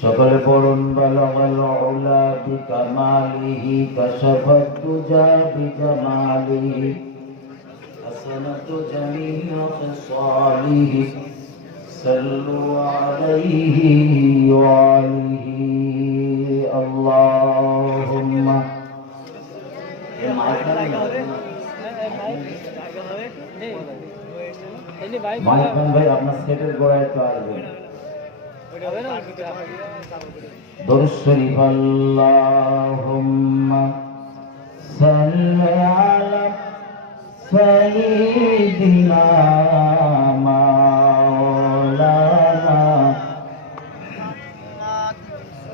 সকলে পড়ুন বালাগাল উলা বিকামালিহি কাশাফাত তুজা বিজামালিহি হাসানাতু জামিউ খিসালিহি সাল্লু আলাইহি ওয়া আলিহি আল্লাহুম্মা মাইকমান ভাই আপনার সেটের গোড়ায় তো আসবেন। দরুদ শরীফ আল্লাহুম্মা সাল্লি আলা সাইয়্যিদিনা মাওলানা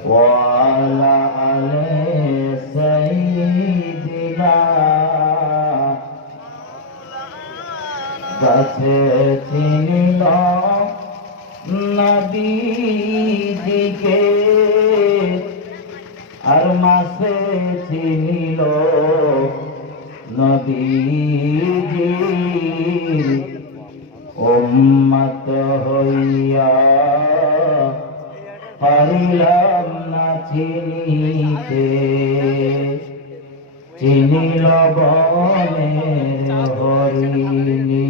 ওয়া আলা আলি সাইয়্যিদিনা গাছে চিনিল নবীজিকে আর মাসে চিনিল নবীজির উম্মত হইয়া পারিলাম না চিনিতে চিনিল বনের হরিণী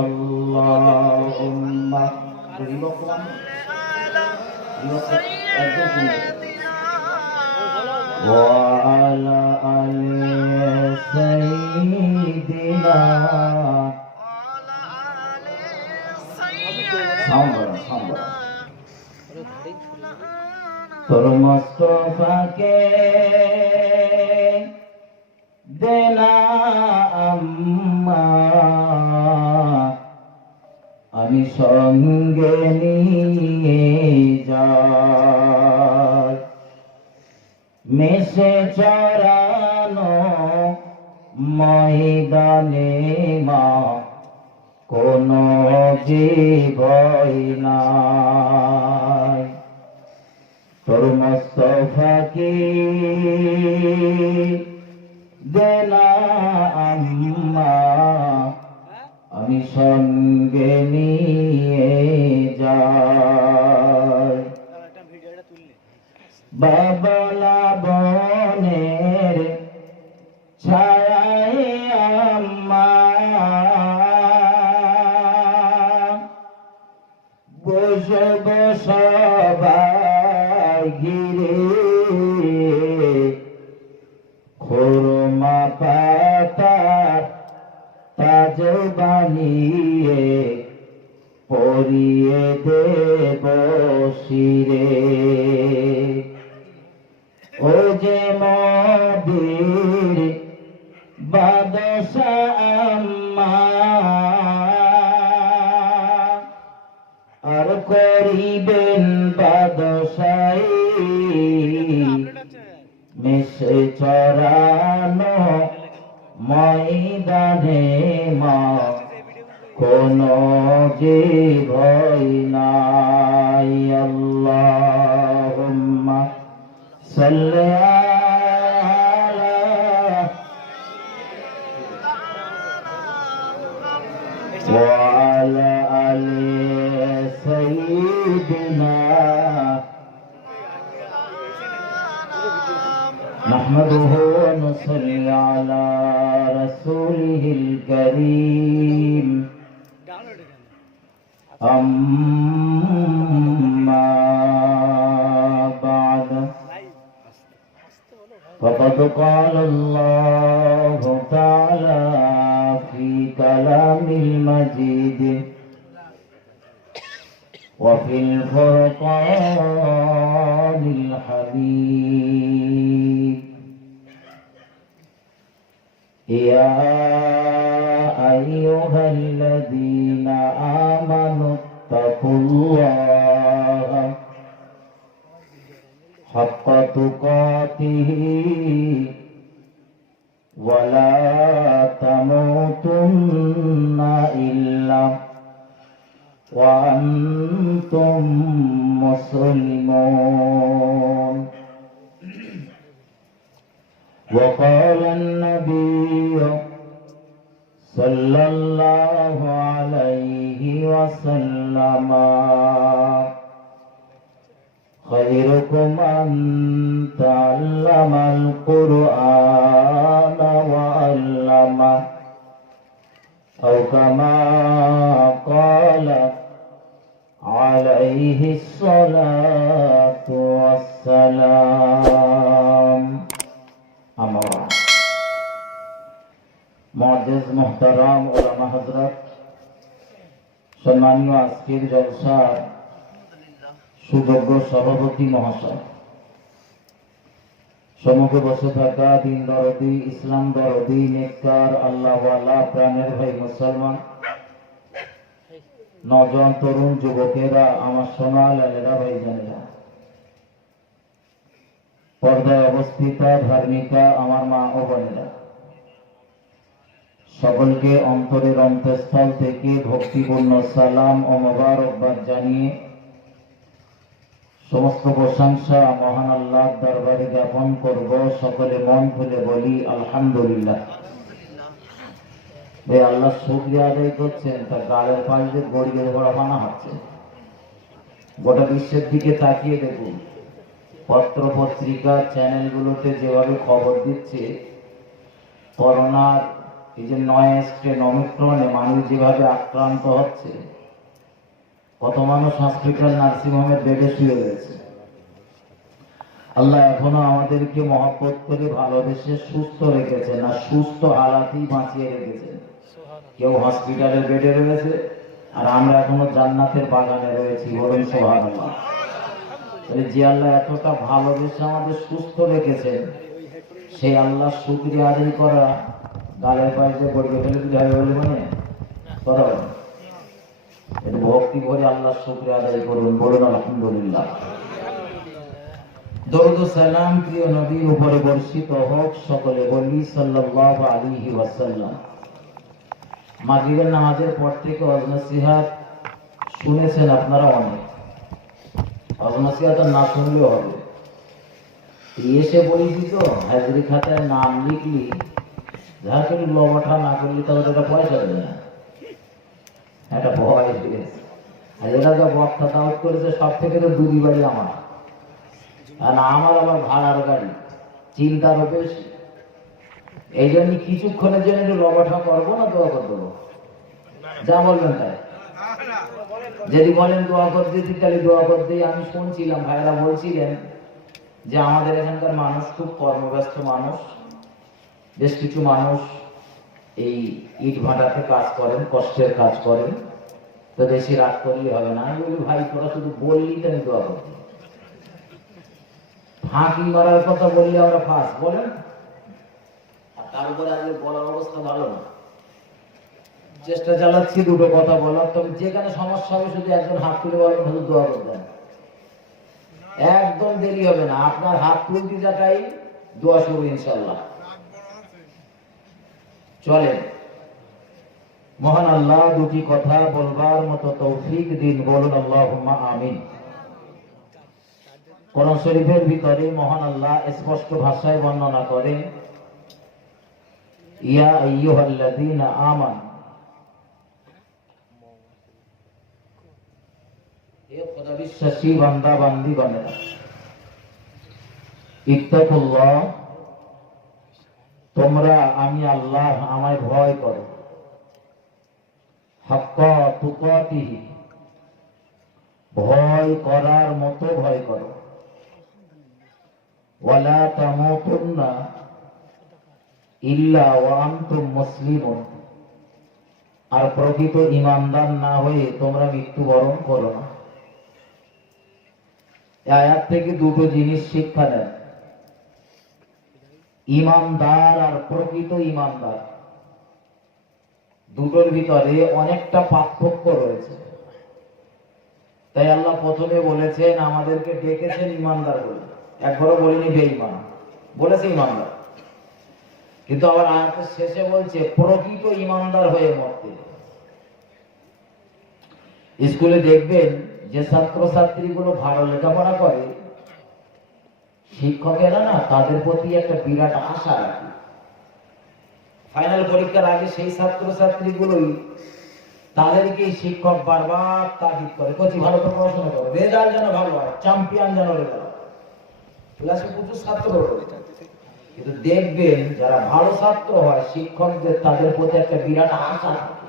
আল্লাহুম্মা ওয়া আলা আলি সাইয়্যিদিনা তোর মুস্তাফাকে দেনা আম্মা আমি সঙ্গে নিয়ে যাই মেসে চরানো ময়দানে মা কোনো জীবই নাই তোর মুস্তাফাকে দেনা আম্মা আমি সঙ্গে নিয়ে যাই বাবলা বনের ছায়ায় আম্মা বসব সবাই ঘিরে খুরমা পাতার তাজ বানিয়ে পরিয়ে দেব শিরে ও যে মদির বাদশা আম্মা আর করিবেন বাদশাই মেসে চরানো ময়দানে মা কোনো জীবই নাই আল্লাহুম্মা সাল্লি আলা ওয়া আলা আলি সাইয়্যিদিনা نحمده ونصلي على رسوله الكريم أما بعد فقد قال الله تعالى في كلام المجيد وفي الفرقان الحميد يا أيها الذين آمنوا اتقوا الله حق تقاته ولا تموتن إلا وأنتم مسلمون وقال النبي صلى الله عليه وسلم خيركم من تعلم القرآن وعلمه أو كما قال عليه الصلاة والسلام أما بعد মুআজ্জিজ মুহতারাম উলামা হযরত সম্মানীয় আজকের জলসার সুযোগ্য সভাপতি মহাশয়, সম্মুখে বসে থাকা দিন দরদি, ইসলাম দরদি, নেককার, আল্লাহওয়ালা, প্রাণের ভাই মুসলমান, নওজোয়ান তরুণ যুবকেরা, আমার সোনা লালেরা, ভাইজানেরা, পর্দায় অবস্থিতা ধার্মিকা আমার মা ও বোনেরা, সকলকে অন্তরের অন্তঃস্থল থেকে ভক্তিপূর্ণ সালাম ও মোবারকবাদ জানিয়ে সমস্ত প্রশংসা মহান আল্লাহর দরবারে জ্ঞাপন করব। সকলে মন খুলে বলি আলহামদুলিল্লাহ। এই আল্লাহ শুকরিয়া আদায় করছেন, তার গালের পাশ দিয়ে গড়িয়ে ধরা বানা হচ্ছে। গোটা বিশ্বের দিকে তাকিয়ে দেখুন, পত্র পত্রিকা চ্যানেলগুলোতে যেভাবে খবর দিচ্ছে, করোনার এই যে নয় স্ট্রেন অমিক্রণে মানুষ যেভাবে আক্রান্ত হচ্ছে, কত মানুষ হসপিটাল নার্সিংহোমের বেডে শুয়ে রয়েছে। আল্লাহ এখনো আমাদেরকে মহব্বত করে ভালোবেসে সুস্থ রেখেছেন, আর সুস্থ হালাতেই বাঁচিয়ে রেখেছেন। কেউ হসপিটালের বেডে রয়েছে, আর আমরা এখনো জান্নাতের বাগানে রয়েছি। বলুন সুবহানাল্লাহ। যে আল্লাহ এতটা ভালোবেসে আমাদের সুস্থ রেখেছেন, সেই আল্লাহ শুকরিয়া আদায় করা গালের পাশে গড়িয়ে ফেলে দিতে হবে বলে মানে কথা বলেন। এটা ভক্তি ভরে আল্লাহ শুকরিয়া আদায় করুন, বলুন আলহামদুলিল্লাহ। দরুদ ও সালাম প্রিয় নবীর উপরে বর্ষিত হোক, সকলে বলি সাল্লাল্লাহু আলাইহি ওয়াসাল্লাম। মাগরিবের নামাজের পর থেকে ওয়াজ নসিহত শুনেছেন আপনারা অনেক, ওয়াজ নসিহত না শুনলেও হবে। এসে বলেছি তো হাজিরি খাতায় নাম লিখলি, যাহা করে লবঠা না করলি তাহলে তো পয়সা দেবে না, একটা ভয় দিয়েছে। আর এরা যা বক্তা দাওয়াত করেছে সব থেকে তো দুই বাড়ি আমার, আর আমার আবার ভাড়ার গাড়ি, চিন্তারও বেশি। এই জন্য কিছুক্ষণের জন্য একটু লবঠা করবো না দোয়া করে দেবো, যা বলবেন তাই। যদি বলেন দোয়া করে দিতে তাহলে দোয়া করে দিই। আমি শুনছিলাম ভাইরা বলছিলেন যে আমাদের এখানকার মানুষ খুব কর্মব্যস্ত মানুষ, বেশ কিছু মানুষ এই ইট ভাটাতে কাজ করেন, কষ্টের কাজ করেন, তো বেশি রাগ করলে হবে না। আমি বলি ভাই তোরা শুধু বললি তো আমি দোয়া করবো, ফাঁকি মারার কথা বললে আমরা ফাঁস বলেন, তার উপরে আজকে বলার অবস্থা ভালো না। চেষ্টা চালাচ্ছি দুটো কথা বলার, তবে যেখানে সমস্যা হবে শুধু একজন হাত তুলে বলেন, শুধু দোয়া করবেন, একদম দেরি হবে না। আপনার হাত তুলতে যাটাই দোয়া শুরু ইনশাল্লাহ। চলেন, মহান আল্লাহ দুটি কথা বলবার মতো তৌফিক দিন, বলুন আল্লাহুম্মা আমিন। কোরআন শরীফের ভিতরে মহান আল্লাহ স্পষ্ট ভাষায় বর্ণনা করেন, ইয়া আইয়ুহাল্লাযীনা আমানু, হে খোদা বিশ্বাসী বান্দা বান্দীগণেরা, ইত্তাকুল্লাহ, তোমরা আমি আল্লাহ আমায় ভয় করো, হাক্কা তুকাতিহি, ভয় করার মতো ভয় করো, ওয়ালা তামুতুন্না ইল্লা ওয়া আনতুম মুসলিমুন, আর প্রকৃত ঈমানদার না হয়ে তোমরা মৃত্যুবরণ করো না। এই আয়াত থেকে দুটো জিনিস শিক্ষা দেন, ঈমানদার আর প্রকৃত ঈমানদার, দুটোর ভিতরে অনেকটা পার্থক্য রয়েছে। তাই আল্লাহ প্রথমে বলেছেন আমাদেরকে ডেকেছেন ঈমানদার বলে, একবারও বলিনি বেঈমান, বলেছে ঈমানদার। কিন্তু আবার আয়াতের শেষে বলছে প্রকৃত ঈমানদার হয়ে মরতে। স্কুলে দেখবেন যে ছাত্রছাত্রীগুলো ভালো লেখাপড়া করে, শিক্ষকেরা না তাদের প্রতি একটা বিরাট আশা রাখে। ফাইনাল পরীক্ষার আগে সেই ছাত্রছাত্রীগুলোই তাদেরকে শিক্ষক বারবার তাগিদ করে, কচি ভালো করে পড়াশোনা করো, রেজাল্ট যেন ভালো হয়, চ্যাম্পিয়ন যেন রেজাল্ট। ক্লাসে প্রচুর ছাত্র রয়েছে, কিন্তু দেখবেন যারা ভালো ছাত্র হয় শিক্ষকদের তাদের প্রতি একটা বিরাট আশা থাকে।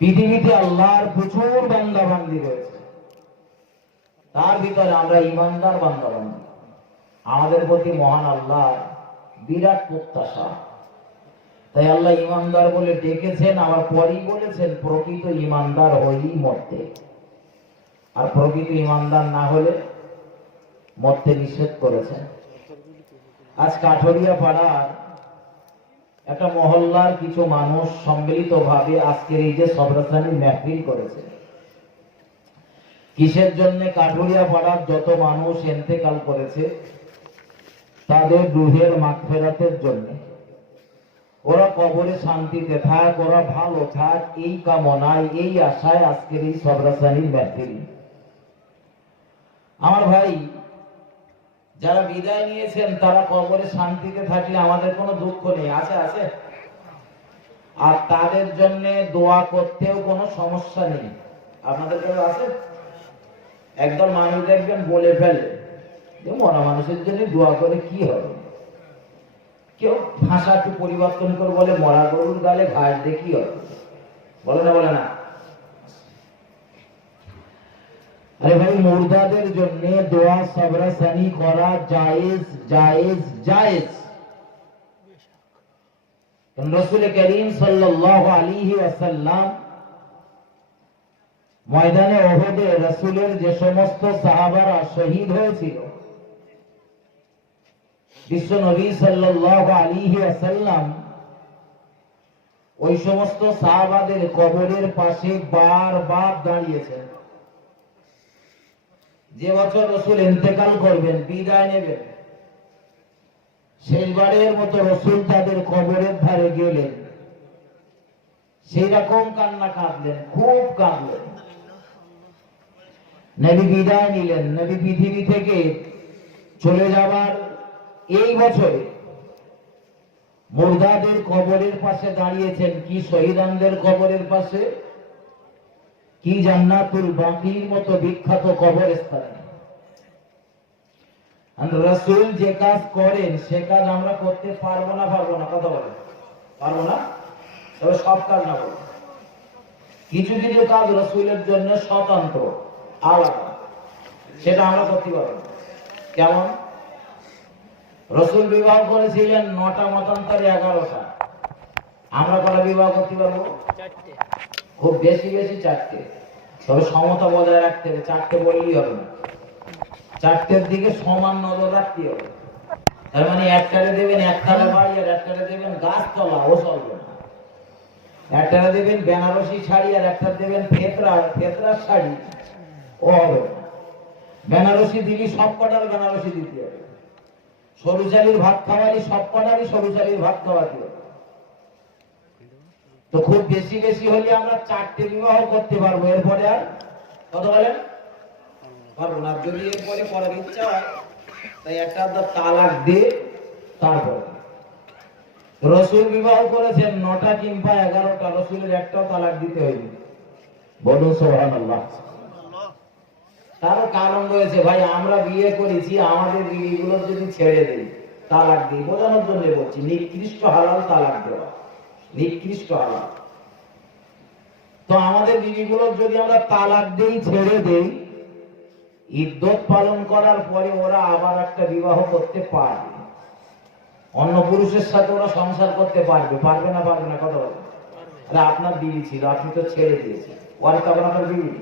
পৃথিবীতে আল্লাহর প্রচুর বান্দা বান্দি রয়েছে, তার ভিতরে আমরা ইমানদার বান্দা বান্দি, আমাদের প্রতি মহান আল্লাহ বিরাট প্রত্যাশা। তাই আল্লাহ ইমানদার বলে ডেকেছেন, আবার পরেই বলেছেন প্রকৃত ইমানদার হইলেই মরতে, আর প্রকৃত ইমানদার না হলে মরতে নিষেধ করেছেন। আজ কাঠরিয়া পাড়ার একটা মহল্লার কিছু মানুষ সম্মিলিত ভাবে আজকের এই যে সবরাসানি মেহফিল করেছে, কিসের জন্য? কাঠরিয়া পাড়ার যত মানুষ ইন্তেকাল করেছে তাদের রুহের মাগফিরাতের জন্য, ওরা কবরে শান্তিতে থাক, ওরা ভালো থাক, এই কামনায় এই আশায় আজকের এই সবরাসানির মেহফিল। আমার ভাই, যারা বিদায় নিয়েছেন তারা কবরে শান্তিতে থাকলে আমাদের কোনো দুঃখ নেই, আছে আছে, আর তাদের জন্য দোয়া করতেও কোনো সমস্যা নেই। আপনাদের কাছে আছে? একদল মানুষ দেখবেন বলে ফেলে যে মরা মানুষের জন্য দোয়া করে কি হবে, কেউ ভাষা একটু পরিবর্তন করে বলে মরা গরুর গালে ঘাস দিয়ে কি হবে, বলে না বলে না? আরে ভাই, মুর্দাদের জন্য দোয়া সবরাসানি করা জায়েজ জায়েজ জায়েজ। রাসূল করিম সাল্লাল্লাহু আলাইহি ওয়াসাল্লাম ময়দানে উহুদে রাসূলের যে সমস্ত সাহাবারা শহীদ হয়েছিল, বিশ্ব নবী সাল্লাল্লাহু আলাইহি ওয়াসাল্লাম ওই সমস্ত সাহাবাদের কবরের পাশে বারবার দাঁড়িয়েছেন। যে বছর রাসূল ইন্তেকাল করবেন, বিদায় নেবেন, শেষবারের মতো রাসূল তাদের কবরের ধারে গেলেন, সেই রকম কান্না কাঁদলেন, খুব কাঁদলেন। নবী বিদায় নিলেন, নবী পৃথিবী থেকে চলে যাবার এই বছরে মুর্দাদের কবরের পাশে দাঁড়িয়েছেন। কি শহীদানদের কবরের পাশে, কি জান্নাতুল বাকির মতো বিখ্যাত কবরস্থানে। রাসূল যে কাজ করেন সে কাজ আমরা করতে পারবো না, কথা বলেন, পারবো না? তবে সব কাজ না বলবো, কিছু কিছু কাজ রাসূলের জন্য স্বতন্ত্র আলাদা, সেটা আমরা করতে পারবো। কেমন? রাসূল বিবাহ করেছিলেন 9টা মতান্তরে 11টা, আমরা কটা বিবাহ করতে পারবো? খুব বেশি বেশি 4টে, তবে সমতা বজায় রাখতে হবে, 4টে বললেই হবে না, 4টের দিকে সমান নজর রাখতে হবে। তার মানে একটারে দেবেন একতলা বাড়ি আর একটারে দেবেন গাছতলা, ও চলবে না। একটারে দেবেন বেনারসি শাড়ি আর একটা দেবেন ফেতরার শাড়ি, ও হবে না। বেনারসি দিলি সব কটার বেনারসি দিতে হবে, সরু চালির ভাত খাওয়ালি সব কটারই সরু চালির ভাত খাওয়াতে হবে। তো খুব বেশি বেশি হলে আমরা 4টে বিবাহ করতে পারবো, এরপরে আর কত বলেন পারবো না। যদি এরপরে করার ইচ্ছা হয় তাই একটা তালাক দিয়ে তারপর। রাসূল বিবাহ করেছেন 9টা কিংবা 11টা, রাসূলের একটাও তালাক দিতে হয়নি, বলুন সুবহানাল্লাহ। তার কারণ রয়েছে ভাই, আমরা বিয়ে করেছি, আমাদের বিবিগুলো যদি ছেড়ে দিই, তালাক দিই, বোঝানোর জন্য বলছি, নিকৃষ্ট হালাল তালাক দেওয়া, নিকৃষ্ট হালাল। তো আমাদের বিবিগুলো যদি আমরা তালাক দেই, ছেড়ে দেই, ইদ্যত পালন করার পরে ওরা আবার একটা বিবাহ করতে পারবে, অন্য পুরুষের সাথে ওরা সংসার করতে পারবে, পারবে না কথা বলে? আপনার বিবি ছিল, আপনি তো ছেড়ে দিয়েছেন, ওরা তো আপনার বিবি।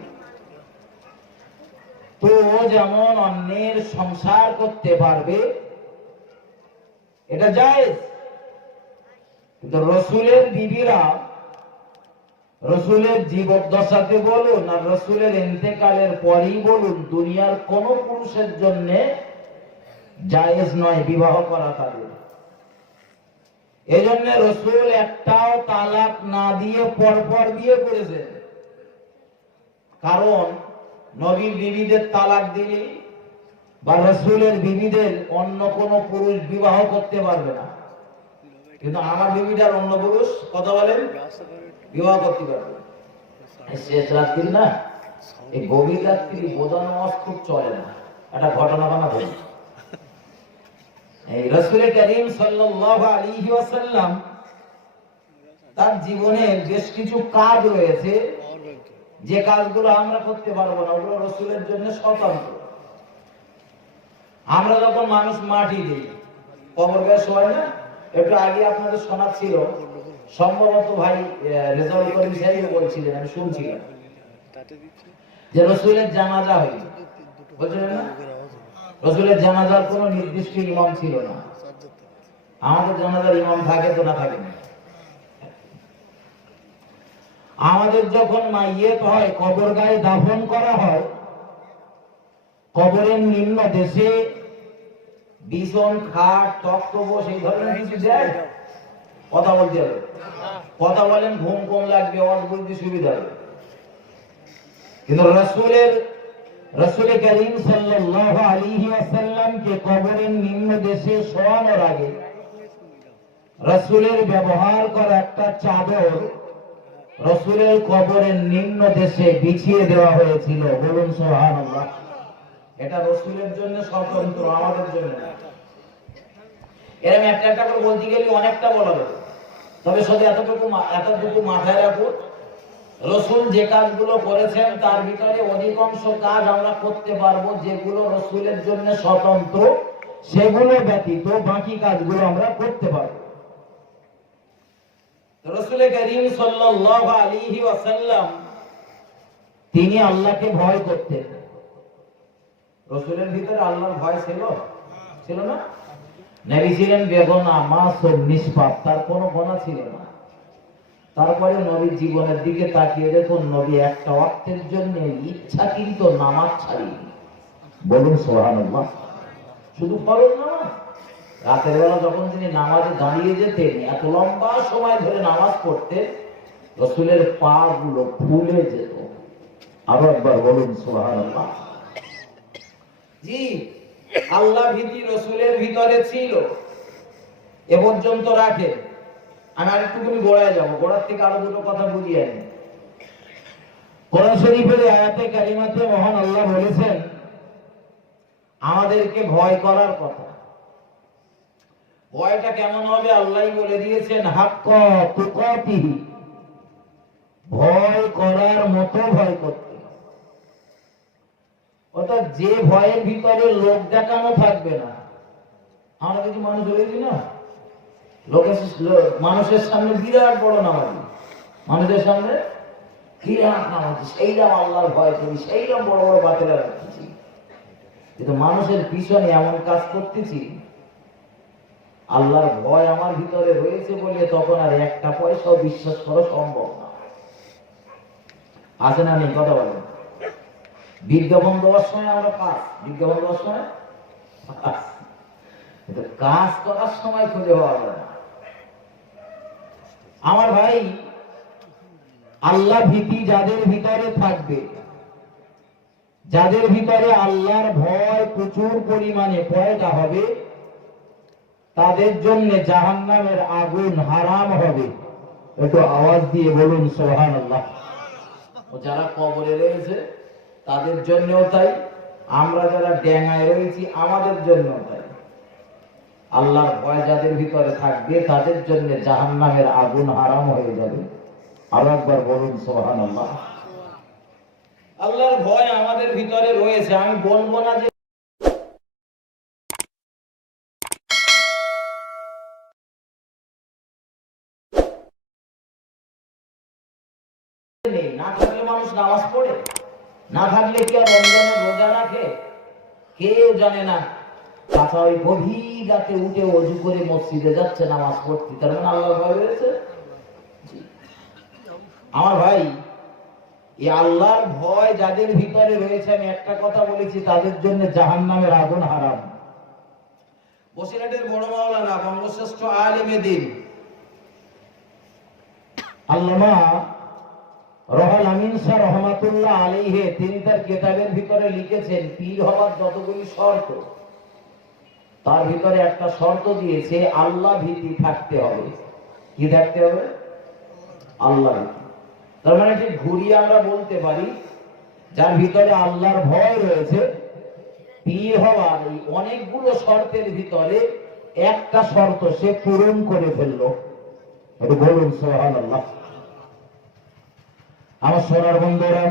তো ও যেমন অন্যের সংসার করতে পারবে, এটা জায়েজ। কিন্তু রাসূলের বিবিরা রাসূলের জীবদ্দশাতে বলুন আর রাসূলের ইন্তেকালের পরেই বলুন, দুনিয়ার কোন পুরুষের জন্য জায়েজ নয় বিবাহ করা তাদের। এজন্য রাসূল একটাও তালাক না দিয়ে পরপর বিয়ে করেছেন, কারণ নবীর বিবিদের তালাক দিলে বা রাসূলের বিবিদের অন্য কোন পুরুষ বিবাহ করতে পারবে না। কিন্তু আমার বিবিটার অন্য পুরুষ, কথা বলেন, বিবাহ করতে পারবে। শেষ রাত্রি না, এই গভীর রাত্রি বোঝা নামাজ খুব চলে না। একটা ঘটনা বানাবো। এই রাসূল করিম সাল্লাল্লাহু আলাইহি ওয়াসাল্লাম তার জীবনে বেশ কিছু কাজ রয়েছে যে কাজগুলো আমরা করতে পারবো না, ওগুলো রাসূলের জন্য স্বতন্ত্র। আমরা যখন মানুষ মাটি দিই, কবর গায়ে শোয় না, একটু আগে আপনাদের শোনা ছিল, সম্ভবত ভাই রেজাউল করিম সাহেব বলছিলেন, আমি শুনছিলাম যে রাসূলের জানাজা হয়, বুঝলেন না? রাসূলের জানাজার কোনো নির্দিষ্ট ইমাম ছিল না। আমাদের জানাজার ইমাম থাকে তো না থাকে না। আমাদের যখন মাইয়েত হয়, কবর গায়ে দাফন করা হয়, কবরের নিম্ন দেশে বিছন, খাট, তক্তপোষ এই ধরনের কিছু দেয়? কথা বলতে হবে, কথা বলেন, ঘুম কম লাগবে, আওয়াজ বলতে সুবিধা হবে। কিন্তু রাসূল করিম সাল্লাল্লাহু আলাইহি ওয়াসাল্লামকে কবরের নিম্ন দেশে শোয়ানোর আগে রাসূলের ব্যবহার করা একটা চাদর রাসূলের কবরের নিম্ন দেশে বিছিয়ে দেওয়া হয়েছিল। বলুন সুবহানাল্লাহ। এটা রাসূলের জন্য স্বতন্ত্র, আমাদের জন্য না। এরকম একটা একটা করে বলতে গেলে অনেকটা বলা যাবে, তবে শুধু এতটুকু মাথায় রাখুন, রাসূল যে কাজগুলো করেছেন তার ভিতরে অধিকাংশ কাজ আমরা করতে পারবো যেগুলো রাসূলের জন্য স্বতন্ত্র, সেগুলো ব্যতীত বাকি কাজগুলো আমরা করতে পারবো। রাসূল করিম সাল্লাল্লাহু আলাইহি ওয়াসাল্লাম তিনি আল্লাহকে ভয় করতেন। রাসূলের ভিতরে আল্লাহর ভয় ছিল না? নবী ছিলেন বেগুনাহ, মাসুম, নিষ্পাপ, তার কোনো গুনাহ ছিল না। তারপরে নবীর জীবনের দিকে তাকিয়ে দেখুন, নবী একটা ওয়াক্তের জন্য ইচ্ছা কিন্তু নামাজ ছাড়েনি। বলুন সুবহানাল্লাহ। শুধু ফরজ নামাজ, রাতের বেলা যখন তিনি নামাজে দাঁড়িয়ে যেতেন, এত লম্বা সময় ধরে নামাজ পড়তেন, রাসূলের পা গুলো ফুলে যেত। আরো একবার বলুন সুবহানাল্লাহ। জি, আল্লাহ ভীতি রাসূলের ভিতরে ছিল, এ পর্যন্ত রাখে। আমি আরেকটুখানি গোড়ায় যাবো, গোড়ার থেকে আরো দুটো কথা বুঝিয়ে আনি। কোরআন শরীফের আয়াতে কারিমাতে মহান আল্লাহ বলেছেন আমাদেরকে ভয় করার কথা। ভয়টা কেমন হবে আল্লাহই বলে দিয়েছেন, হাক্কা তুকাতিহি, ভয় করার মতো ভয় করতে। অর্থাৎ যে ভয়ের ভিতরে লোক দেখানো থাকবে না। আমরা কিছু মানুষ হয়েছি না, মানুষের সামনে বিরাট বড় নামাজি, মানুষের সামনে বিরাট নামাজি, সেইরাম আল্লাহর ভয় করি, সেইরাম বড় বড় বাতিলা রাখতেছি, কিন্তু মানুষের পিছনে এমন কাজ করতেছি, আল্লাহর ভয় আমার ভিতরে রয়েছে বলে তখন আর একটা পয়সাও বিশ্বাস করা সম্ভব না। আছে না নেই? কথা বলেন। বিজ্ঞাপন দেওয়ার সময় আমরা পাস, বিজ্ঞাপন দেওয়ার সময় কাজ করার সময় খুঁজে পাওয়া যায় না। আমার ভাই, আল্লাহ ভীতি যাদের ভিতরে থাকবে, যাদের ভিতরে আল্লাহর ভয় প্রচুর পরিমাণে পয়দা হবে, তাদের জন্য জাহান্নামের আগুন হারাম হবে। একটু আওয়াজ দিয়ে বলুন সুবহানাল্লাহ। যারা কবরে রয়েছে তাদের জন্যও তাই, আমরা যারা ডেঙ্গায় রয়েছি আমাদের জন্যও তাই। আল্লাহর ভয় যাদের ভিতরে থাকবে তাদের জন্য জাহান্নামের আগুন হারাম হয়ে যাবে। আরো একবার বলুন সুবহানাল্লাহ। আল্লাহর ভয় আমাদের ভিতরে রয়েছে, আমি বলবো না যে নেই। না থাকলে মানুষ নামাজ পড়ে? না থাকলে কি আর রমজানের রোজা রাখে? কেউ জানে না। আচ্ছা, ওই গভীর রাতে উঠে ওযু করে মসজিদে যাচ্ছে নামাজ পড়তে, তার মানে আল্লাহর ভয় রয়েছে। আমার ভাই, এই আল্লাহর ভয় যাদের ভিতরে রয়েছে, আমি একটা কথা বলেছি, তাদের জন্য জাহান্নামের আগুন হারাম। বসিরহাটের বড় মাওলানা, বঙ্গশ্রেষ্ঠ আলেমে দ্বীন আল্লামা রুহুল আমিন শাহ রহমাতুল্লাহ আলাইহি, তিনি তার কিতাবের ভিতরে লিখেছেন, পীর হওয়ার যতগুলি শর্ত, তার ভিতরে একটা শর্ত দিয়েছে, আল্লাহ ভীতি থাকতে হবে। কি থাকতে হবে? আল্লাহ ভীতি। তার মানে ঠিক ঘুরিয়ে আমরা বলতে পারি যার ভিতরে আল্লাহর ভয় রয়েছে, পীর হওয়ার এই অনেকগুলো শর্তের ভিতরে একটা শর্ত সে পূরণ করে ফেললো। একটু বলুন সুবহানাল্লাহ। আমার সোনার বন্ধুরা,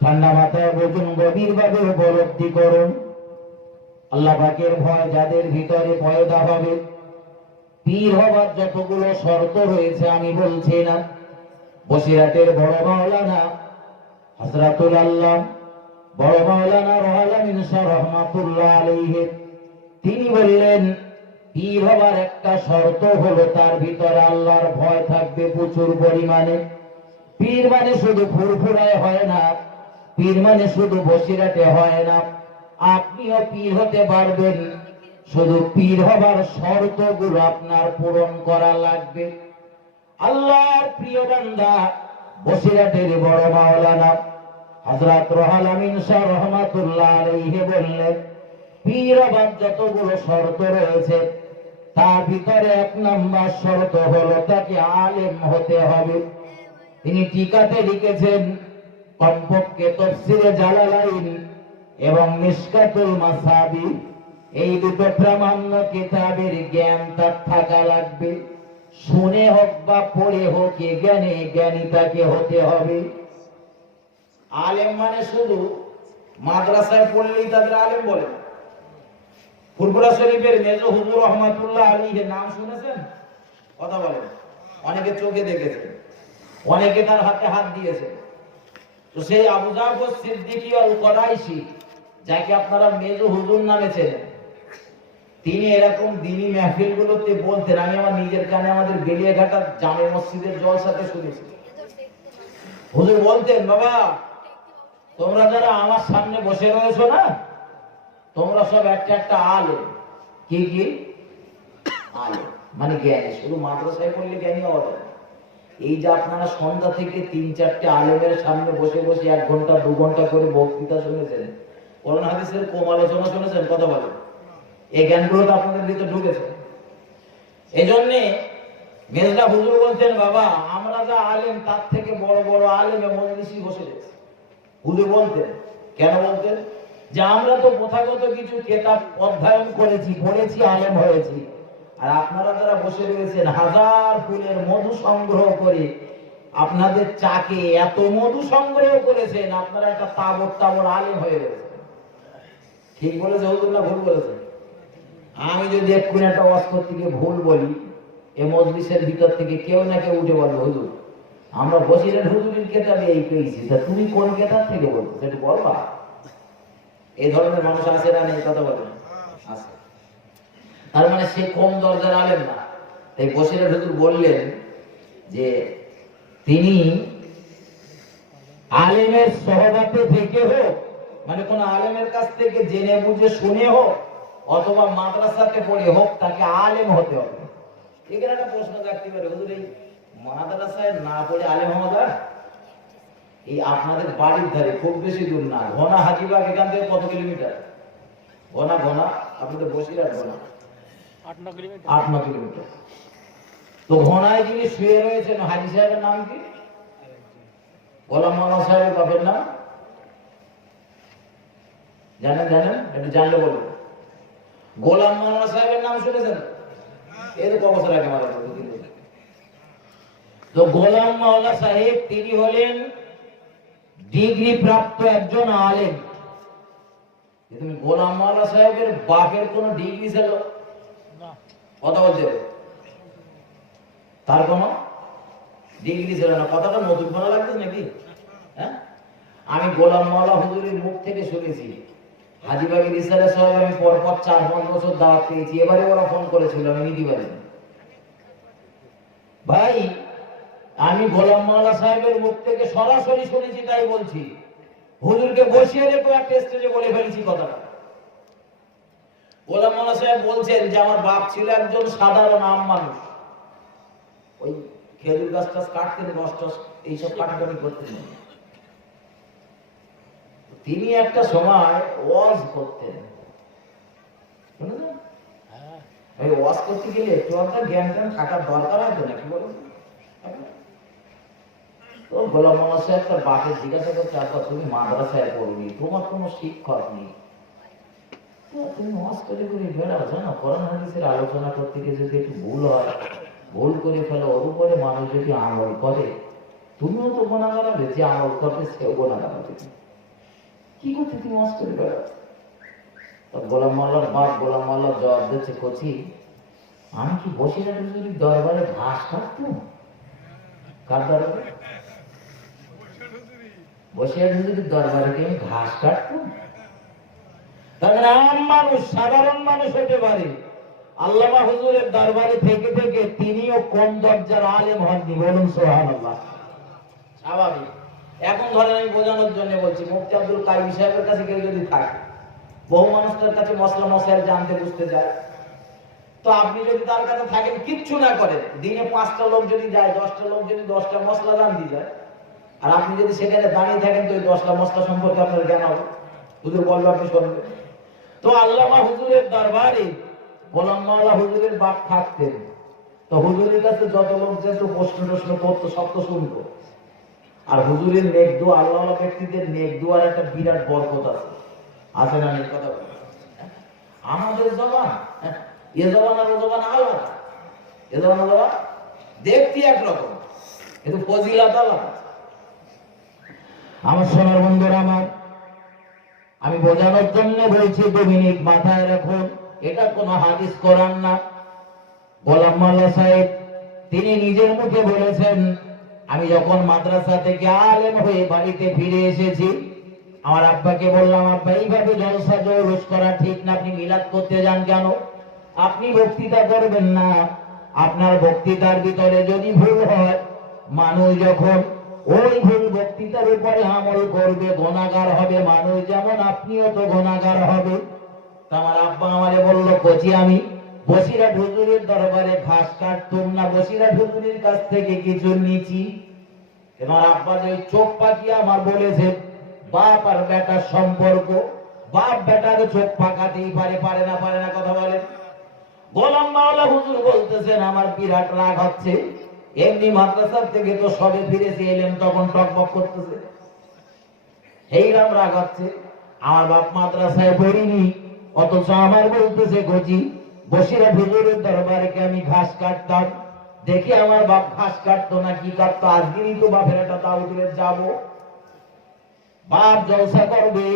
ঠান্ডা মাথায় বুঝুন, গভীর ভাবে উপলব্ধি করুন, আল্লাহ পাকের ভয় যাদের ভিতরে পয়দা হবে, পীর হবার যতগুলো শর্ত রয়েছে আমি বলছি না, বসিরহাটের বড় মাওলানা হযরতুল আল্লাহ বড় মাওলানা রুহুল আমিন শাহ রাহমাতুল্লাহ আলাইহি তিনি বললেন, পীর হবার একটা শর্ত হলো তার ভিতরে আল্লাহর ভয় থাকবে প্রচুর পরিমাণে। পীর মানে শুধু ফুরফুরায় হয় না, পীর মানে শুধু বসিরহাটে হয় না। আপনিও পীর হতে পারবেন, শুধু পীর হবার শর্তগুলো আপনার পূরণ করা লাগবে। আল্লাহর প্রিয় বান্দা বসিরহাটের বড় মাওলানা হযরত রুহুল আমিন শাহ রাহমাতুল্লাহ আলাইহি বললেন, পীর হবার যতগুলো শর্ত রয়েছে তার ভিতরে এক নাম্বার শর্ত হলো তাকে আলেম হতে হবে। তিনি টিকাতে লিখেছেন, কমপক্ষে তাফসীরে জালালাইন এবং মিশকাতুল মাসাবি এই দুটো প্রামাণ্য কিতাবের জ্ঞান তার থাকা লাগবে। শুনে হোক বা পড়ে হোক, জ্ঞানে জ্ঞানী তাকে হতে হবে। আলেম মানে শুধু মাদ্রাসায় পড়লেই তাদের আলেম বলে। ফুরফুরা শরীফের মেজো হুজুর রহমাতুল্লাহ আলাইহি নাম শুনেছেন? কথা বলেন। অনেকে চোখে দেখেছেন, অনেকে তার হাতে হাত দিয়েছে। তো সেই আবু জাফর সিদ্দিকী আল কুরাইশি, যাকে আপনারা মেজো হুজুর নামে চেনেন, তিনি এরকম দ্বীনি মাহফিলগুলোতে বলতেন। আমি আমার নিজের কানে আমাদের বেলিয়াঘাটা জামে মসজিদের জলসাতে শুনেছি। হুজুর বলতেন, বাবা তোমরা যারা আমার সামনে বসে রয়েছো না, তোমরা সব একটা একটা আলেম। কি কি আলেম? মানে জ্ঞানী। শুধু মাদ্রাসায় পড়লে জ্ঞানী হওয়া যায় না। এই যে আপনারা সন্ধ্যা থেকে ৩-৪টে আলেমের সামনে বসে বসে 1 ঘন্টা 2 ঘন্টা করে বক্তৃতা শুনেছেন, কোরআন হাদিসের কম আলোচনা শুনেছেন, কথা বলেন, এই জ্ঞানগুলো তো আপনাদের ভিতরে ঢুকেছে। এই জন্যে মেজলা হুজুর বলতেন, বাবা আমরা যা আলেম তার থেকে বড় বড় আলেমে মজলিসে বসে গেছে। হুজুর বলতেন, কেন বলতেন? যে আমরা তো প্রথাগত কিছু কিতাব অধ্যয়ন করেছি, পড়েছি, আলেম হয়েছি, আর আপনারা যারা বসে রয়েছেন হাজার ফুলের মধু সংগ্রহ করে আপনাদের চাকে এত মধু সংগ্রহ করেছেন, আপনারা একটা তাবড় তাবড় আলেম হয়ে গেছেন। ঠিক বলেছে হুজুর না ভুল বলেছে? আমি যদি এক্ষুনি একটা ওয়াজ করতে গিয়ে ভুল বলি, এই মজলিসের ভিতর থেকে কেউ না কেউ উঠে বলবে, হুজুর আমরা বসিরহাট হুজুরের কেতাবে এই পেয়েছি, তা তুমি কোন কেতাব থেকে বলছো সেটা বলবা। এই ধরনের মানুষ আছে না নেই? কথা বলেন, আছে। তার মানে সে কম দরজার আলেম না। তাই বসিরহাট হুজুর বললেন যে তিনি আলেমের সহবাতে থেকে হোক, মানে কোন আলেমের কাছ থেকে জেনে বুঝে শুনে হোক অথবা মাদ্রাসাতে পড়ে হোক, তাকে আলেম হতে হবে। এখানে একটা প্রশ্ন থাকতে পারে, হুজুর এই মাদ্রাসায় না পড়ে আলেম হওয়া যায়? এই আপনাদের বাড়ির ধারে, খুব বেশি দূর না, ঘনা হাজিবাগ এখান থেকে কত কিলোমিটার? ঘনা ঘনা আপনাদের বসিরহাট ঘনা 8-9 কিলোমিটার। তো ঘনায় যিনি শুয়ে রয়েছেন হাজি সাহেবের নাম কি? গোলাম মাওলানা সাহেবের বাপের নাম জানেন? জানেন? একটু জানলে বলুন। গোলাম মাওলানা সাহেবের নাম শুনেছেন? এর কত বছর আগে মারা গেল। তো গোলাম মাওলানা সাহেব তিনি হলেন ডিগ্রি প্রাপ্ত একজন আলেম। তুমি গোলাম মাওলানা সাহেবের বাপের কোন ডিগ্রি ছিল না? কথা বলছে, তার কোন ডিগ্রি ছিল না। কথাটা নতুন ভালো লাগছে নাকি? হ্যাঁ, আমি গোলাম মাওলানা হুজুরের মুখ থেকে শুনেছি। হাজীবাগের ইসারা সাহেব আমি পরপর 4-5 বছর দাওয়াত পেয়েছি। এবারে ওরা ফোন করেছিল, আমি নিতে পারিনি। ভাই আমি গোলাম মাওলানা সাহেবের মুখ থেকে সরাসরি শুনেছি, তাই বলছি। হুজুরকে বসিয়ে রেখে একটা স্টেজে বলে ফেলেছি কথাটা। গোলাম মাওলানা সাহেব বলছেন যে আমার বাপ ছিল একজন সাধারণ আম মানুষ, ওই খেজুর গাছটা কাটতেন, নষ্ট এইসব কাটাকাটি করতেন। তিনি একটা সময় ওয়াজ করতেন, ওই ওয়াজ করতে গেলে একটু আপনার জ্ঞান জ্ঞান থাকার দরকার আছে নাকি বলুন? তো গোলাম মোল্লা সাহেব তার বাপের জিজ্ঞাসা করছে, আপা তুমি মাদ্রাসায় পড়বি, তোমার কোনো শিক্ষক নেই, তুমি ওয়াজ করে করে বেড়াও, জানো কোরআন হাদিসের আলোচনা করতে গিয়ে যদি একটু ভুল হয়, ভুল করে ফেলো, ওর উপরে মানুষ যদি আমল করে, তুমিও তো গুনাহগার হবে, যে আমল করবে সেও গুনাহগার হবে, কি করতে তুমি ওয়াজ করে বেড়াও? তো গোলাম মোল্লার বাপ গোলাম মোল্লা জবাব দিচ্ছে, কচি আমি কি বসিরহাট হুজুরের দরবারে ঘাস কাটতাম? কার দরবারে? বসিরহাট হুজুরের দরবারে কি আমি ঘাস কাটতাম? তাহলে আম মানুষ, সাধারণ মানুষ হতে পারে, আল্লামা হুজুরের দরবারে থেকে থেকে তিনিও কম দরজার আলেম হননি, বলুন সুবহানাল্লাহ। স্বাভাবিক। এখন ধরেন আমি বোঝানোর জন্য বলছি, মুফতি আব্দুল কাইয়ুম সাহেবের কাছে কেউ যদি থাকে, বহু মানুষের কাছে মশলা মশাইল জানতে বুঝতে যায়, তো আপনি যদি তার কাছে থাকেন, কিচ্ছু না করেন, দিনে 5টা লোক যদি যায়, 10টা লোক যদি 10টা মশলা জানতে যায়, আর আপনি যদি সেখানে দাঁড়িয়ে থাকেন, তো ওই 10টা মশলা সম্পর্কে আপনার জ্ঞান হবে, হুজুর বলবে আপনি শুনবেন। তো আল্লামা হুজুরের দরবারে গোলাম মাওলা হুজুরের বাপ থাকতেন, তো হুজুরের কাছে যত লোক যেত প্রশ্ন করতো, সব তো শুনতো। আর হুজুরের নেক দোয়া, আল্লাহ ব্যক্তিদের নেক দোয়ার একটা বিরাট বরকত আছে না? নেক কথা বলে আমাদের জবান, এ জবান আর ও জবান আলাদা, এ জবান জবান দেখতে একরকম, কিন্তু ফজিলাত আলাদা। আমার সোনার বন্ধুরা আমার, আমি বোঝানোর জন্য বলছি, 2 মিনিট মাথায় রাখুন, এটা কোনো হাদিস কোরআন না। গোলাম মোল্লা সাহেব তিনি নিজের মুখে বলেছেন, আমি যখন মাদ্রাসা থেকে আলেম হয়ে বাড়িতে ফিরে এসেছি, আমার আব্বাকে বললাম, আব্বা এইভাবে জলসা জৌলুস করা ঠিক না, আপনি মিলাদ করতে যান কেন? আপনি বক্তৃতা করবেন না, আপনার বক্তৃতার ভিতরে যদি ভুল হয়, মানুষ যখন ওই ভুল বক্তৃতার উপরে আমল করবে, গুনাহগার হবে মানুষ, যেমন আপনিও তো গুনাহগার হবে। আমার আব্বা আমারে বলল, কচি আমি বসিরহাট হুজুরের দরবারে ঘাস কাটতাম না, বসিরহাট হুজুরের কাছ থেকে কিছু নিয়েছি। আমার আব্বা যে চোখ পাকিয়ে আমার বলেছে, বাপ আর বেটার সম্পর্ক, বাপ বেটার চোখ পাকাতেই পারে, পারে না কথা বলেন। গোলাম মাওলা হুজুর বলতেছেন, আমার বিরাট রাগ হচ্ছে, এমনি মাদ্রাসা থেকে তো সবে ফিরেছি, এলেন তখন টকবক করতেছে, এইরাম রাগ হচ্ছে। আমার বাপ মাদ্রাসায় পড়িনি, অথচ আমার বলতেছে, গজি বসিরহাট হুজুরের দরবারে কি আমি ঘাস কাটতাম? দেখি আমার বাপ ঘাস কাটতো না কি কাটতো, আজকেরই তো বাপের একটা দাও তুলে যাবো, বাপ জলসা করবে,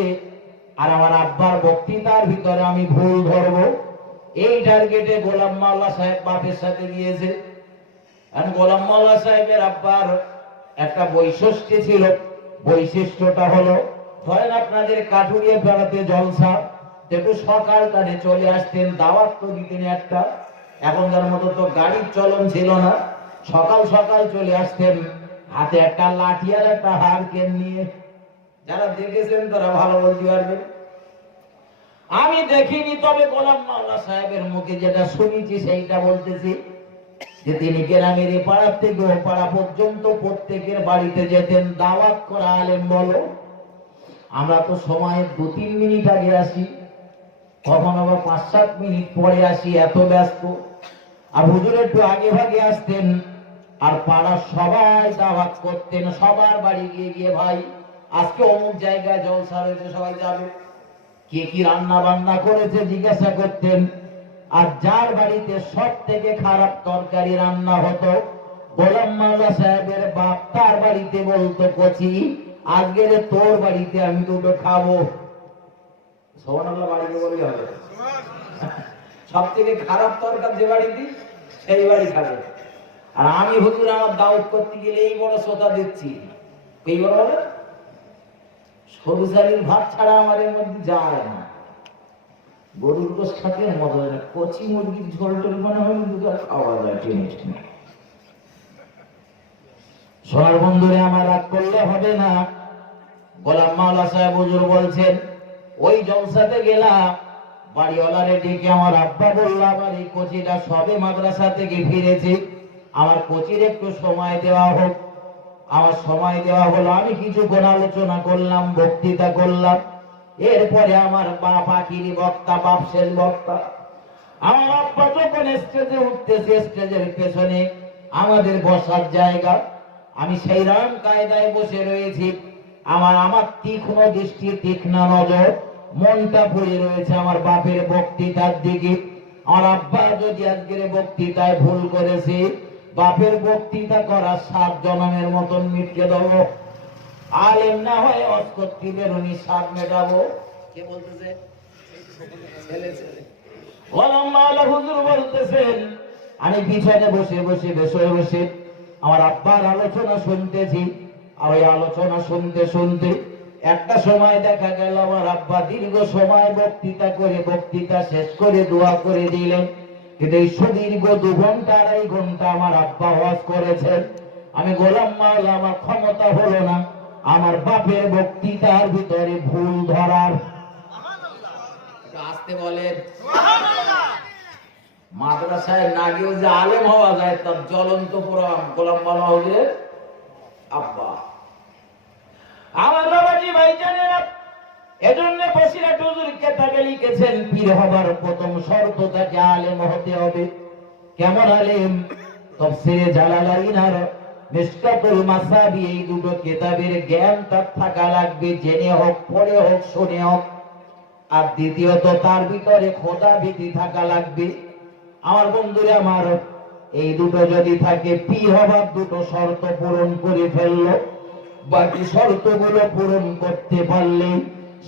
আর আমার আব্বার বক্তৃতার ভিতরে আমি ভুল ধরবো, এই টার্গেটে গোলাম মাওলা সাহেব বাপের সাথে গিয়েছে। আর গোলাম মাওলা সাহেবের আব্বার একটা বৈশিষ্ট্য ছিল, বৈশিষ্ট্যটা হলো, ধরেন আপনাদের কাঠুরিয়া বেড়াতে জলসা, একটু সকালটানে চলে আসতেন, দাওয়াত তো দিতেন একটা, এখনকার মতো তো গাড়ির চলন ছিল না, সকাল সকাল চলে আসতেন, হাতে একটা লাঠি আর একটা হারকেন নিয়ে। যারা দেখেছেন তারা ভালো বলতে পারবেন, আমি দেখিনি, তবে গোলাম মাওলা সাহেবের মুখে যেটা শুনেছি সেইটা বলতেছি, যে তিনি গ্রামের এ পাড়া থেকে ও পাড়া পর্যন্ত প্রত্যেকের বাড়িতে যেতেন, দাওয়াত করা আলেম বলো। আমরা তো সময়ের 2-3 মিনিট আগে আসি, কখনো আবার 5-7 মিনিট পরে আসি, এত ব্যস্ত। আর হুজুর একটু আগে ভাগে আসতেন, আর পাড়ার সবাই দাওয়াত করতেন, সবার বাড়ি গিয়ে গিয়ে, ভাই আজকে অমুক জায়গায় জলসা রয়েছে, সবাই যাবে, কে কি রান্না বান্না করেছে জিজ্ঞাসা করতেন। আর যার বাড়িতে সব থেকে খারাপ তরকারি রান্না হতো, গোলাম মাওলা সাহেবের বাপ তার বাড়িতে বলতো, কচি আজকের তোর বাড়িতে আমি দুটো খাবো। সুবহানাল্লাহ বাড়িতে বললে হবে, সব থেকে খারাপ তরকারি যে বাড়িতে, সেই বাড়ি খাবে। আর আমি হুজুর আমার দাওয়াত করতে গেলে এই বড় শ্রোতা দিচ্ছি, এই বড় বলে সরু চালের ভাত ছাড়া আমার এর মধ্যে যায় না, গরুর গোশ খাতে মজা হয় না, কচি মুরগির ঝোল টোল মনে হয় দুটো খাওয়া যায় টেনে টেনে। সোনার বন্ধুরে আমার রাগ করলে হবে না, গোলাম মাওলা সাহেব হুজুর বলছেন, ওই জলসাতে গেলাম, বাড়িওয়ালারে ডেকে আমার আব্বা বললাম, আমার এই কচিটা সবে মাদ্রাসা থেকে ফিরেছে, আমার কচির একটু সময় দেওয়া হোক। আমার সময় দেওয়া হলো, আমি কিছুক্ষণ আলোচনা করলাম, বক্তৃতা করলাম, এরপরে আমার বাপ আখিরি বক্তা, বাপ শেষ বক্তা। আমার আব্বা যখন স্টেজে উঠতেছে, স্টেজের পেছনে আমাদের বসার জায়গা, আমি সেই রাম কায়দায় বসে রয়েছি, আমার তীক্ষ্ণ দৃষ্টি, তীক্ষ্ণ নজর, মনটা পড়ে রয়েছে আমার বাপের বক্তৃতার দিকে। আমার আব্বা যদি আজকের বক্তৃতায় ভুল করেছে, বাপের বক্তৃতা করা 7 জনমের মতন মিটকে দেবো। আলেম না হয় অস্কর্তি বেরোনি 7 মেটাবো। কে বলতেছে? গোলাম মাওলা হুজুর বলতেছেন, আমি পিছনে বসে বসে বসে আমার আব্বার আলোচনা শুনতেছি। ওই আলোচনা শুনতে শুনতে একটা সময় দেখা গেল আমার আব্বা দীর্ঘ সময় বক্তৃতা করে বক্তৃতা শেষ করে দোয়া করে দিলেন। কিন্তু এই সুদীর্ঘ 2 ঘন্টা 2.5 ঘন্টা আমার আব্বা ওয়াজ করেছেন। আমি গোলাম মাওলা, আমার ক্ষমতা হলো না আমার বাপের বক্তৃতার ভিতরে ভুল ধরার। আসতে বলেন, মাদ্রাসায় না গিয়েও যে আলেম হওয়া যায় তার জ্বলন্ত প্রমাণ গোলাম মাওলা হুজুরের আব্বা। আমার বাবাজি ভাইজানেরা, এজন্য বসিরাট হুজুর কিতাবে লিখেছেন, পীর হবার প্রথম শর্ত তাকে আলেম হতে হবে। কেমন আলেম? তাফসীরে জালালাইন আর মিশকাতুল মাসাবি, এই দুটো কিতাবের জ্ঞান তার থাকা লাগবে, জেনে হোক, পড়ে হোক, শুনে হোক। আর দ্বিতীয়ত তার ভিতরে খোদা ভীতি থাকা লাগবে। আমার বন্ধুরা আমার, এই দুটো যদি থাকে, পীর হবার 2টো শর্ত পূরণ করে ফেললো। বাকি শর্তগুলো পূরণ করতে পারলে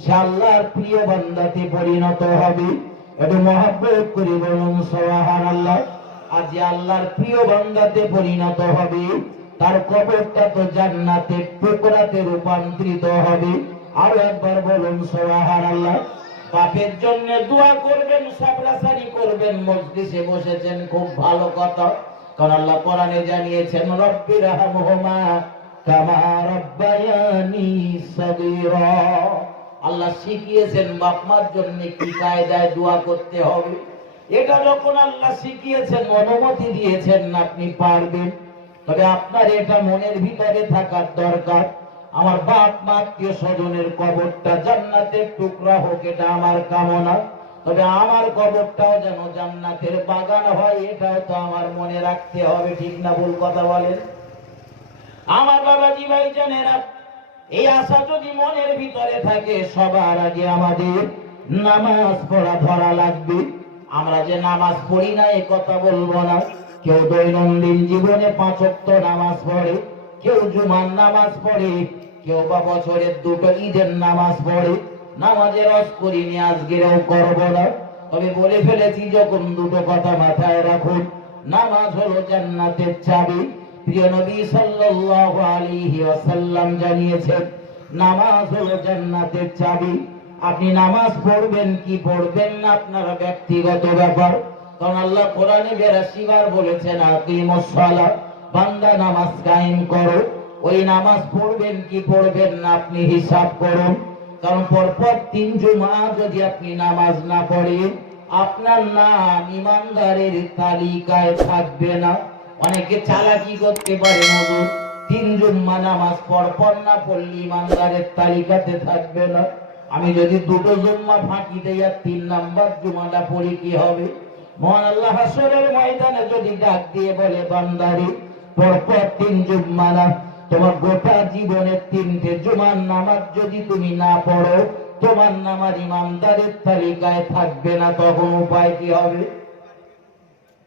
সে আল্লাহর প্রিয় বান্দাতে পরিণত হবে। একটু মহব্বত করে বলুন সুবহানাল্লাহ। আজ আল্লাহর প্রিয় বান্দাতে পরিণত হবে, তার কবরটা তো জান্নাতের টুকরাতে রূপান্তরিত হবে। আরো একবার বলুন সুবহানাল্লাহ। বাপের জন্য দোয়া করবেন, সাবরাসানি করবেন, মজলিসে বসেছেন, খুব ভালো কথা। কারণ আল্লাহ কোরআনে জানিয়েছেন, রব্বির রাহমহুমা কামা রাব্বায়ানি সাগীরা। আল্লাহ শিখিয়েছেন বাপ মার জন্য কি কায়দায় দোয়া করতে হবে। এটা যখন আল্লাহ শিখিয়েছেন, অনুমতি দিয়েছেন, আপনি পারবেন। তবে আপনার এটা মনের ভিতরে থাকার দরকার, আমার বাপ মা আত্মীয় স্বজনের কবরটা জান্নাতের টুকরা হোক, এটা আমার কামনা। তবে আমার কবরটাও যেন জান্নাতের বাগান হয়, এটাও তো আমার মনে রাখতে হবে। ঠিক না ভুল কথা বলেন? আমার বাবাজি ভাইজানেরা, এই আশা যদি মনের ভিতরে থাকে, সবার আগে আমাদের নামাজ পড়া ধরা লাগবে। আমরা যে নামাজ পড়ি না এ কথা বলবো না। কেউ দৈনন্দিন জীবনে 5 ওয়াক্ত নামাজ পড়ে, কেউ জুমার নামাজ পড়ে, কেউ বা বছরের 2টো ঈদের নামাজ পড়ে। নামাজের রস করিনি, আজকেরও করব না। তবে বলে ফেলেছি যখন, 2টো কথা মাথায় রাখুন। নামাজ হলো জান্নাতের চাবি। প্রিয় নবী সাল্লাল্লাহু আলাইহি ওয়াসাল্লাম জানিয়েছেন, নামাজ হলো জান্নাতের চাবি। আপনি নামাজ পড়বেন কি পড়বেন না আপনার ব্যক্তিগত ব্যাপার। কারণ আল্লাহ কোরআনে 82 বার বলেছেন, আকিমুস সালাত, বান্দা নামাজ কায়েম করো। ওই নামাজ পড়বেন কি পড়বেন না আপনি হিসাব করুন। কারণ পরপর 3 জুমা যদি আপনি নামাজ না পড়েন, আপনার নাম ইমানদারের তালিকায় থাকবে না। অনেকে চালাকি করতে পারে, হুজুর 3 জুম্মা নামাজ পরপর না পড়লে ইমানদারের তালিকাতে থাকবে না। আমি যদি 2টো জুম্মা ফাঁকি দেই আর 3 নাম্বার জুমাটা পড়ি, কি হবে? মহান আল্লাহ হাসরের ময়দানে যদি ডাক দিয়ে বলে, বান্দারে পরপর 3 জুম্মা না, তোমার গোটা জীবনের 3টে জুমার নামাজ যদি তুমি না পড়ো, তোমার নাম আর ইমানদারের তালিকায় থাকবে না। তখন উপায় কি হবে?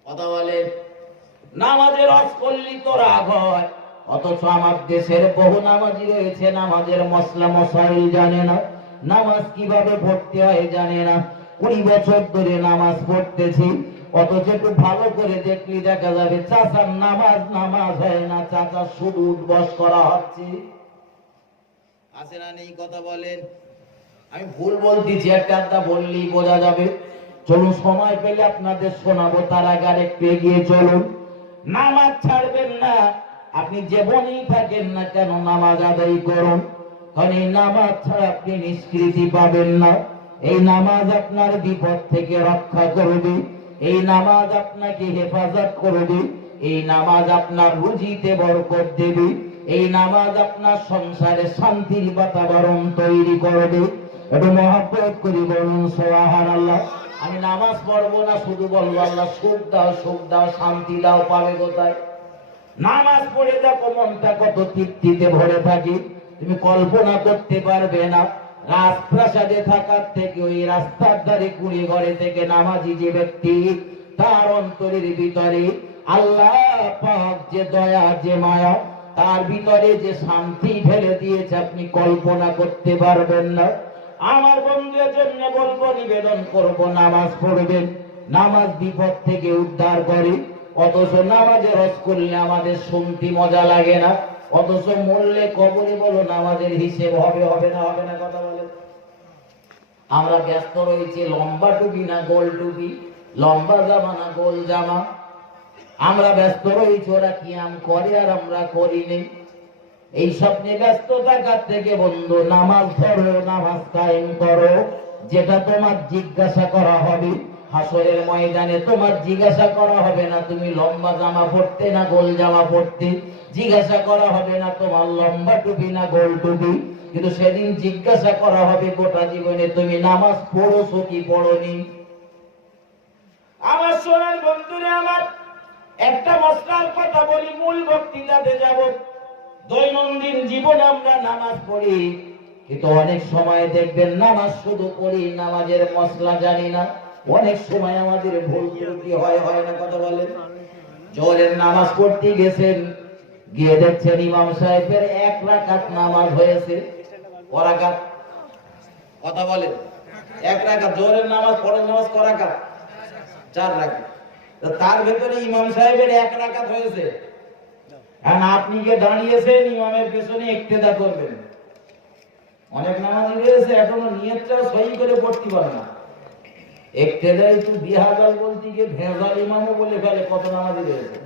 কথা বলে। নামাজের রস করলি তো রাগ হয়। অথচ আমার দেশের বহু নামাজি রয়েছে, নামাজের মশলা মশাইল জানে না, নামাজ কিভাবে পড়তে হয় জানে না। 20 বছর ধরে নামাজ পড়তেছি, অথচ একটু ভালো করে দেখলি দেখা যাবে চাচার নামাজ হয় না, চাচা শুধু উঠবস করা হচ্ছে। আছে না নেই? কথা বলেন। আমি ভুল বলতেছি, একটা বললেই বোঝা যাবে। চলুন সময় পেলে আপনাদের শোনাবো, তার আগে আরেকটু এগিয়ে চলুন। নামাজ ছাড়বেন না, আপনি জীবনেই থাকেন না কেন, নামাজ আদায় করুন। কারণ এই নামাজ ছাড়া আপনি নিষ্কৃতি পাবেন না। এই নামাজ আপনার বিপদ থেকে রক্ষা করবে, এই নামাজ আপনাকে হেফাজত করবে, এই নামাজ আপনার রুজিতে বরকত দেবে, এই নামাজ আপনার সংসারে শান্তির বাতাবরণ তৈরি করবে। একটু মহব্বত করি বলুন সুবহানাল্লাহ। আমি নামাজ পড়বো না, শুধু বলবো আল্লাহ সুখ দাও, সুখ দাও, শান্তি দাও, পাবে কোথায়? নামাজ পড়ে দেখো মনটা কত তৃপ্তিতে ভরে থাকে, তুমি কল্পনা করতে পারবে না। রাজপ্রাসাদে থাকার থেকে ওই রাস্তার ধারে কুড়ি ঘরে থেকে নামাজি যে ব্যক্তি, তার অন্তরের ভিতরে আল্লাহ পাক যে দয়া যে মায়া, তার ভিতরে যে শান্তি ঢেলে দিয়েছে আপনি কল্পনা করতে পারবেন না। আমার বন্ধুদের জন্য বলবো, নিবেদন করব, নামাজ পড়বেন। নামাজ বিপদ থেকে উদ্ধার করে। অথচ নামাজের রস করলে আমাদের শুনতে মজা লাগে না, অথচ মরলে কবরে বলো নামাজের হিসেব হবে হবে না হবে না, কথা বলে। আমরা ব্যস্ত রয়েছি লম্বা টুপি না গোল টুপি, লম্বা জামা না গোল জামা। আমরা ব্যস্ত রয়েছি, ওরা কিয়াম করে আর আমরা করি নেই। এই স্বপ্নে ব্যস্ত থাকার থেকে বন্ধু নামাজ ধরো, নামাজ কায়েম করো। যেটা তোমার জিজ্ঞাসা করা হবে হাসরের ময়দানে, তোমার জিজ্ঞাসা করা হবে না তুমি লম্বা জামা পরতে না গোল জামা পরতে, জিজ্ঞাসা করা হবে না তোমার লম্বা টুপি না গোল টুপি, কিন্তু সেদিন জিজ্ঞাসা করা হবে গোটা জীবনে তুমি নামাজ পড়োছো কি পড়োনি। আমার সোনার বন্ধুরা আমার, একটা মশলার কথা বলি, মূল বক্তৃতাতে যাব। দৈনন্দিন জীবনে আমরা নামাজ পড়ি, কিন্তু অনেক সময় দেখবেন নামাজ শুধু পড়ি, নামাজের মশলা জানি না। অনেক সময় আমাদের ভুল ত্রুটি হয় না, কথা বলেন। জোহরের নামাজ পড়তে গেছেন, গিয়ে দেখছেন ইমাম সাহেবের 1 রাকাত নামাজ হয়েছে। করাকাত, কথা বলেন। 1 রাকাত জোহরের নামাজ, ফরজ নামাজ করাকাত 4 রাকাত। তার ভেতরে ইমাম সাহেবের 1 রাকাত হয়েছে, আর আপনি কে দাঁড়িয়েছেন ইমামের পেছনে ইক্তেদা করবেন। অনেক নামাজি রয়েছে এখনো নিয়তটা সহি করে পড়তে পারে না, ইক্তেদাই তো বিহাজাল বলতে গিয়ে ভেজাল ইমামও বলে ফেলে কত নামাজি রয়েছে।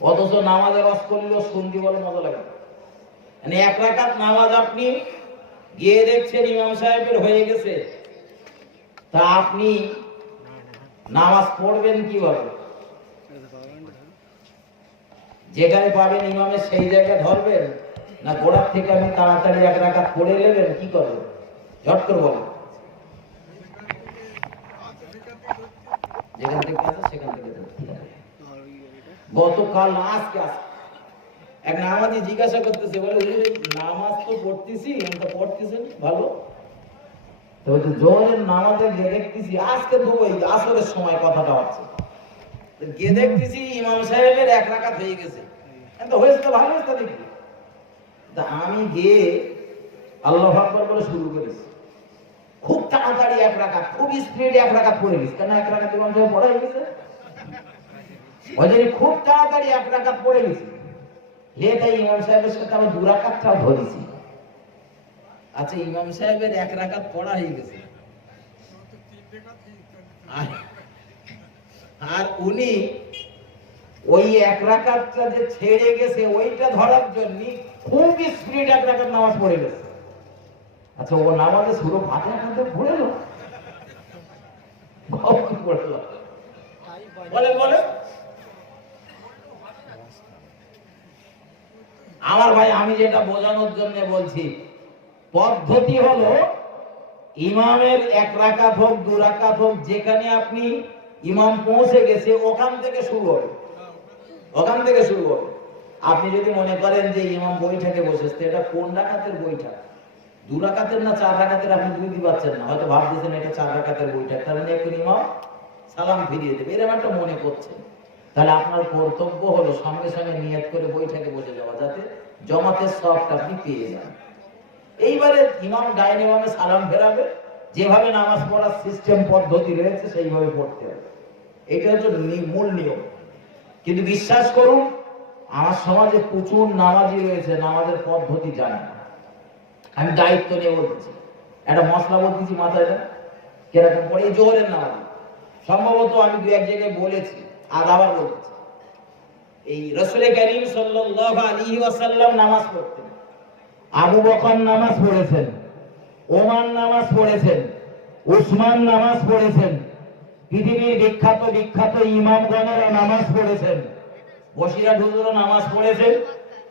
অথচ নামাজের রস করলেও শুনতে বলে মজা লাগে। মানে 1 রাকাত নামাজ আপনি গিয়ে দেখছেন ইমাম সাহেবের হয়ে গেছে, তা আপনি নামাজ পড়বেন কিভাবে? যেখানে পাবেন ইমামের সেই জায়গায় ধরবেন, না গোড়ার থেকে আমি তাড়াতাড়ি 1 রাকাত পড়ে নেবেন? কি করবেন? ঝট করে বলেন। যেখান থেকে আছে সেখান থেকে গতকাল আজকে এক নামাজি জিজ্ঞাসা করতেছে, বলে নামাজ তো পড়তেছি, আমি তো পড়তেছেন ভালো, তবে তো জোহরের নামাজে গিয়ে দেখতেছি আজকে তো ওই আসরের সময় কথাটা হচ্ছে, গিয়ে দেখতেছি ইমাম সাহেবের 1 রাকাত হয়ে গেছে। তো হয়েছে তো ভালো হয়েছে দেখি। আমি গিয়ে আল্লাহু আকবার বলে শুরু করেছি, খুব তাড়াতাড়ি 1 রাকাত, খুব স্পিডে 1 রাকাত পড়ে গেছি। কেন 1 রাকাত ইমাম সাহেব পড়া হয়ে গেছে, ওই জন্য খুব তাড়াতাড়ি 1 রাকাত পড়ে গেছি। তাই ইমাম সাহেবের সাথে আমি 2 রাকাতটাও ধরেছি। আচ্ছা, ইমাম সাহেবের 1 রাকাত পড়া হয়ে গেছে, আর উনি ওই 1 রাকাতটা যে ছেড়ে গেছে ওইটা ধরার জন্য খুব স্পিড 1 রাকাত নামাজ পড়ে গেছে। আচ্ছা, ও নামাজে পুরো ফাতিহা কাঁদতে পড়লো, বলে বলে আমার ভাই, আমি যেটা বোঝানোর জন্য বলছি, পদ্ধতি হলো ইমামের 1 রাকাত হোক 2 রাকাত হোক, যেখানে আপনি ইমাম পৌঁছে গেছে ওখান থেকে শুরু হবে, ওখান থেকে শুরু হবে। আপনি যদি মনে করেন যে ইমাম বৈঠকে বসেছে, এটা কোন রাকাতের বৈঠক, 2 রাকাতের না 4 রাকাতের, আপনি বুঝতে পারছেন না, হয়তো ভাবতেছেন এটা 4 রাকাতের বৈঠক, তার মানে একটু ইমাম সালাম ফিরিয়ে দেবে, এরকম একটা মনে করছেন। তাহলে আপনার কর্তব্য হলো সঙ্গে সঙ্গে নিয়ত করে বৈঠকে বসে যাওয়া, যাতে জমাতের সবটা আপনি পেয়ে যান। এইবারে ইমাম ডাইন ইমামে সালাম ফেরাবে, যেভাবে নামাজ পড়ার সিস্টেম পদ্ধতি রয়েছে সেইভাবে পড়তে হবে, এটা হচ্ছে মূল নিয়ম। কিন্তু বিশ্বাস করুন, আমার সমাজে প্রচুর নামাজি রয়েছে নামাজের পদ্ধতি জানে না। আমি দায়িত্ব নিয়ে বলতেছি, একটা মশলা বলতেছি মাথায় দেন, কিরকম পড়ে এই জোহরের নামাজ। সম্ভবত আমি 2-1 জায়গায় বলেছি, আর আবার বলতেছি, এই রাসূল কারীম সাল্লাল্লাহু আলাইহি ওয়াসাল্লাম নামাজ পড়তেন, আবু বকর নামাজ পড়েছেন, ওমর নামাজ পড়েছেন, উসমান নামাজ পড়েছেন, পৃথিবীর বিখ্যাত বিখ্যাত ইমামগণেরা নামাজ পড়েছেন, বসিরা হুজুরও নামাজ পড়েছেন,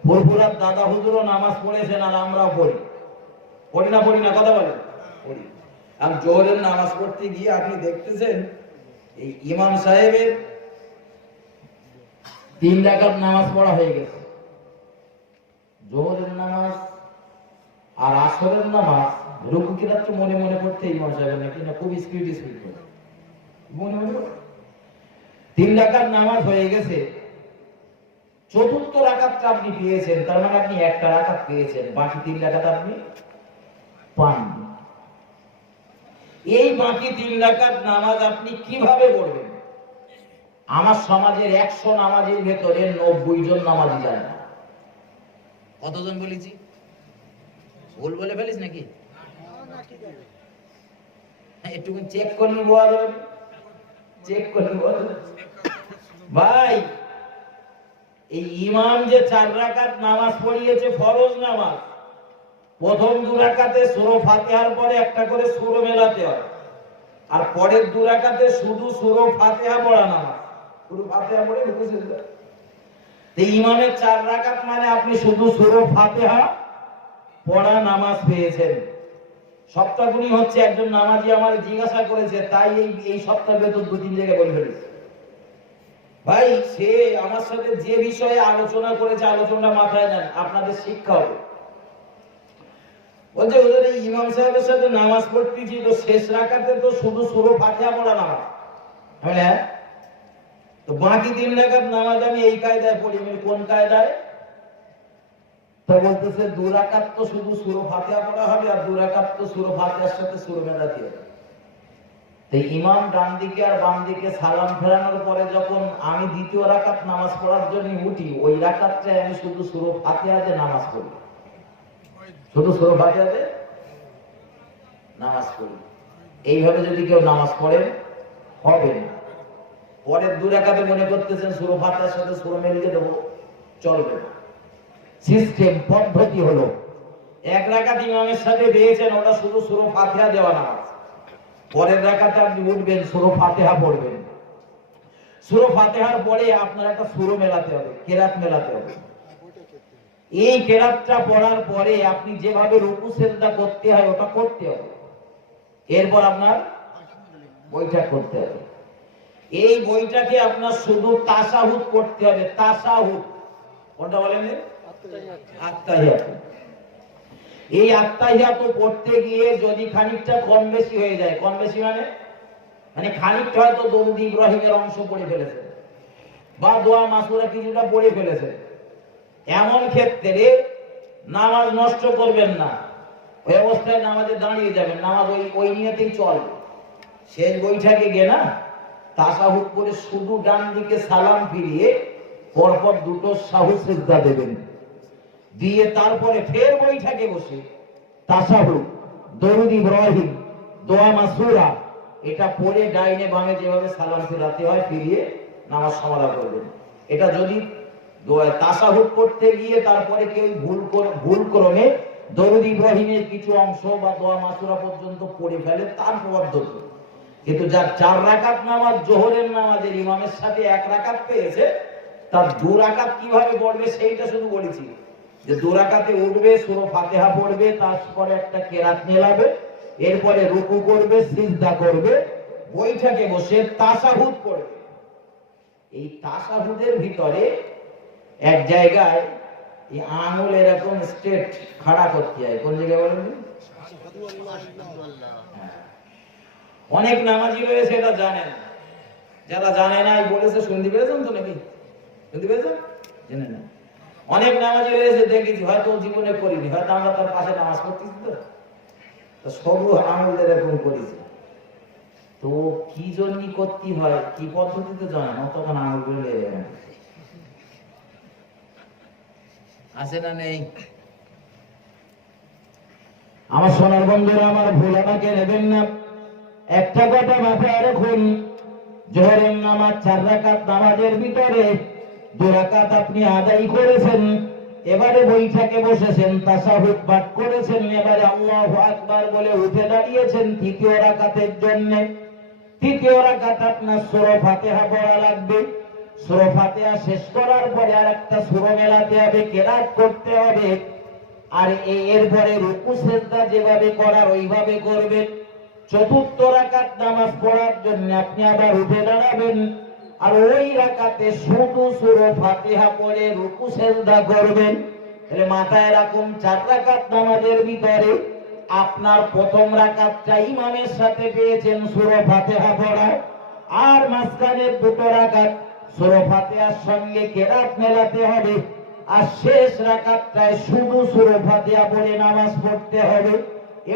ফুরফুরার দাদা হুজুরও নামাজ পড়েছেন, আর আমরাও পড়ি। পড়ি না কথা বলেন? পড়ি। আর জোহরের নামাজ পড়তে গিয়ে আপনি দেখতেছেন এই ইমাম সাহেবের 3 রাকাত নামাজ পড়া হয়ে গেছে। জোহরের নামাজ আর আসরের নামাজ রুকু কিরাত তো মনে মনে করতে ইমাম সাহেব নাকি না খুব স্পিড করে মনে মনে 3 রাকাত নামাজ হয়ে গেছে। চতুর্থ রাকাতটা আপনি পেয়েছেন, তার মানে আপনি একটা রাকাত পেয়েছেন, বাকি 3 রাকাত আপনি পান। এই বাকি 3 রাকাত নামাজ আপনি কিভাবে পড়বেন? আমার সমাজের 100 নামাজের ভেতরে 90 জন নামাজি যায় না। কতজন বলেছি? ভুল বলে ফেলিস নাকি? একটু চেক করলি বোঝা যাবে, চেক করলি বোঝা যাবে। ভাই এই ইমাম যে 4 রাকাত নামাজ পড়িয়েছে ফরজ নামাজ, প্রথম 2 রাকাতে সূরা ফাতিহার পরে একটা করে সূরা মেলাতে হয়, আর পরের 2 রাকাতে শুধু সূরা ফাতিহা পড়া নামাজ, পুরো ফাতিহা পড়ে রুকু সিজদা। এই ইমামের 4 রাকাত মানে আপনি শুধু সূরা ফাতিহা পড়া নামাজ পেয়েছেন। সপ্তাহগুলি হচ্ছে একজন নামাজি আমার জিজ্ঞাসা করেছে, তাই এই সপ্তাহের ভেতর 2-3 জায়গায় বলে ফেলেছে। ভাই সে আমার সাথে যে বিষয়ে আলোচনা করেছে আলোচনাটা মাথায় নেন, আপনাদের শিক্ষা হবে। বলছে ওদের এই ইমাম সাহেবের সাথে নামাজ পড়তেছি তো শেষ রাকাতে তো শুধু সূরা ফাতিহা পড়া নামাজ, হ্যাঁ তো বাকি 3 রাকাত নামাজ আমি এই কায়দায় পড়ি। কোন কায়দায়? তো বলতেছে 2 রাকাত তো শুধু সূরা ফাতিহা পড়া হবে, আর 2 রাকাত তো সূরা ফাতিহার সাথে সূরা মেলাতে হবে। তো ইমাম ডান দিকে আর বাম দিকে সালাম ফেরানোর পরে যখন আমি দ্বিতীয় রাকাত নামাজ পড়ার জন্য উঠি, ওই রাকাতটায় আমি শুধু সূরা ফাতিহাতে নামাজ পড়ি, শুধু সূরা ফাতিহাতে নামাজ পড়ি। এইভাবে যদি কেউ নামাজ পড়ে হবে না। পরের 2 রাকাতে মনে করতেছেন সূরা ফাতিহার সাথে সূরা মিলিয়ে দেব, চলবে না। সিস্টেম পদ্ধতি হলো 1 রাকাত ইমামের সাথে দিয়েছেন, ওটা শুধু সূরা ফাতিহা দেওয়া নামাজ। পরের রাকাতে আপনি উঠবেন, সূরা ফাতিহা পড়বেন। সূরা ফাতিহার পরে আপনার একটা সূরা মেলাতে হবে, কেরাত মেলাতে হবে। এই কেরাতটা পড়ার পরে আপনি যেভাবে রুকু সিজদা করতে হয় ওটা করতে হবে। এরপর আপনার বৈঠক করতে হবে। এই বইটাকে আপনার শুধু তাশাহুদ করতে হবে। তাশাহুদ কোনটা বলেন? আত্তাহিয়াত। এই আত্তাহিয়াত পড়তে গিয়ে যদি খানিকটা কম বেশি হয়ে যায়, কম বেশি মানে খানিকটা হয়তো দরুদ ইব্রাহিমের অংশ পড়ে ফেলেছে বা দোয়া মাসুরা কিছুটা পড়ে ফেলেছে, এমন ক্ষেত্রে নামাজ নষ্ট করবেন না। ওই অবস্থায় নামাজে দাঁড়িয়ে যাবেন, নামাজ ওই নিয়তেই চলবে। শেষ বৈঠকে গিয়ে না তাশাহুদ করে শুধু ডান দিকে সালাম ফিরিয়ে পরপর 2টো সাহু সিজদা দেবেন, দিয়ে তারপরে ফের বৈঠকে বসে তাশাহুদ, দরুদ ইব্রাহিম, দোয়া মাসুরা এটা পড়ে ডাইনে বামে যেভাবে সালাম ফেরাতে হয় ফিরিয়ে নামাজ সমাধা করবেন। এটা যদি তাশাহুদ করতে গিয়ে তারপরে কেউ ভুল ক্রমে দরুদ ইব্রাহিমের কিছু অংশ বা দোয়া মাসুরা পর্যন্ত পড়ে ফেলে তার পদ্ধতি। কিন্তু যার 4 রাকাত নামাজ জোহরের নামাজের ইমামের সাথে 1 রাকাত পেয়েছে, তার 2 রাকাত কিভাবে পড়বে সেইটা শুধু বলেছি। যে 2 রাকাতে উঠবে, সূরা ফাতিহা পড়বে, তারপরে একটা কেরাত মেলাবে, এরপরে রুকু করবে, সিজদা করবে, বৈঠকে বসে তাশাহুদ পড়বে। এই তাশাহুদের ভিতরে এক জায়গায় এই আঙুল এরকম স্ট্রেট খাড়া করতে হয়। কোন জায়গায় বলেন? অনেক নামাজি রয়েছে এটা জানে না। যারা জানে না বলেছে, শুনতে পেরেছেন তো নাকি? শুনতে পেরেছেন? জানে না। অনেক নামাজি রয়েছে দেখেছি, হয়তো জীবনে করিনি, হয়তো আমরা তার পাশে নামাজ পড়তেছি তো সবু আঙুল এরকম করেছে। তো কি জন্য করতে হয়, কি পদ্ধতিতে জানে না, তখন আঙুলগুলো লেগে যায়। আছে না নেই? আমার সোনার বন্ধুরা, আমার ভুল আমাকে নেবেন না। একটা কথা মাথায় রাখুন, জোহরের নামাজ 4 রাকাত নামাজের ভিতরে 2 রাকাত আপনি আদায় করেছেন, এবারে বৈঠকে বসেছেন, তাশাহুদ পাঠ করেছেন, এবারে আল্লাহু আকবার বলে উঠে দাঁড়িয়েছেন তৃতীয় রাকাতের জন্য। তৃতীয় রাকাত আপনার সূরা ফাতিহা পড়া লাগবে। সূরা ফাতিহা শেষ করার পরে আরেকটা সূরা মেলাতে হবে, কেরাত করতে হবে, আর এরপরে রুকু সিজদা যেভাবে করার ওইভাবে করবেন। চতুর্থ রাকাত নামাজ পড়ার জন্য আপনি আবার উঠে দাঁড়াবেন, আর ওই রাকাতে শুধু সূরা ফাতিহা পড়ে রুকু সিজদা করবেন। তাহলে মাথায় রাখুন 4 রাকাত নামাজের ভিতরে আপনার প্রথম রাকাতটা ইমামের সাথে পেয়েছেন সূরা ফাতিহা পড়া, আর মাঝখানের 2 রাকাত সূরা ফাতিহার সঙ্গে কেরাত মেলাতে হবে, আর শেষ রাকাতটায় শুধু সূরা ফাতিহা পড়ে নামাজ পড়তে হবে।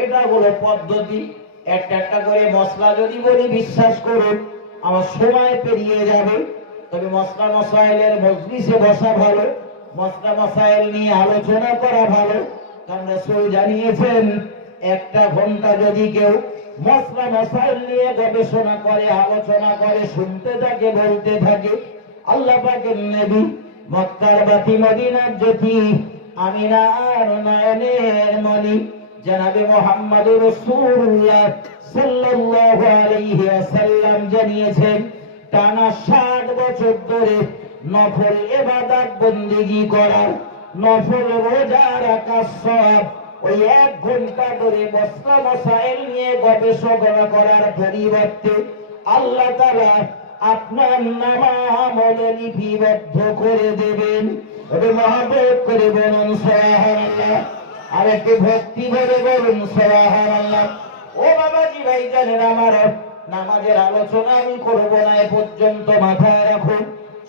এটা হলো পদ্ধতি। একটা একটা করে মশলা যদি বলি বিশ্বাস করুন আমার সময় পেরিয়ে যাবে। তবে মশলা মশাইলের মজলিসে বসা ভালো, মশলা মশাইল নিয়ে আলোচনা করা ভালো। কারণ রাসূল জানিয়েছেন 1 ঘন্টা যদি কেউ মশলা মশাইল নিয়ে গবেষণা করে, আলোচনা করে, শুনতে থাকে, বলতে থাকে, আল্লাহ পাকের নবী মক্কার বাতি মদিনার জ্যোতি আমিনার নয়নের মনি জনাবে মুহাম্মদুর রাসূলুল্লাহ সাল্লাল্লাহু আলাইহি ওয়াসাল্লাম জানিয়েছেন টানা 60 বছর ধরে নফল ইবাদত বندگی করার, নফল রোজা রাখার সওয়াব ওই 1 ঘন্টা ধরে মশলা মশাইল নিয়ে গবেষণা করার পরিবর্তে আল্লাহ তাআলা আপনার নামামলে লিপিবদ্ধ করে দেবেন। ওটা মহব্বত করে বলুন সুবহানাল্লাহ, আর একটু ভক্তি করে বলুন সুবহানাল্লাহ। ও বাবাজি ভাইজানের আমার, নামাজের আলোচনা আমি করব না এ পর্যন্ত, মাথায় রাখুন।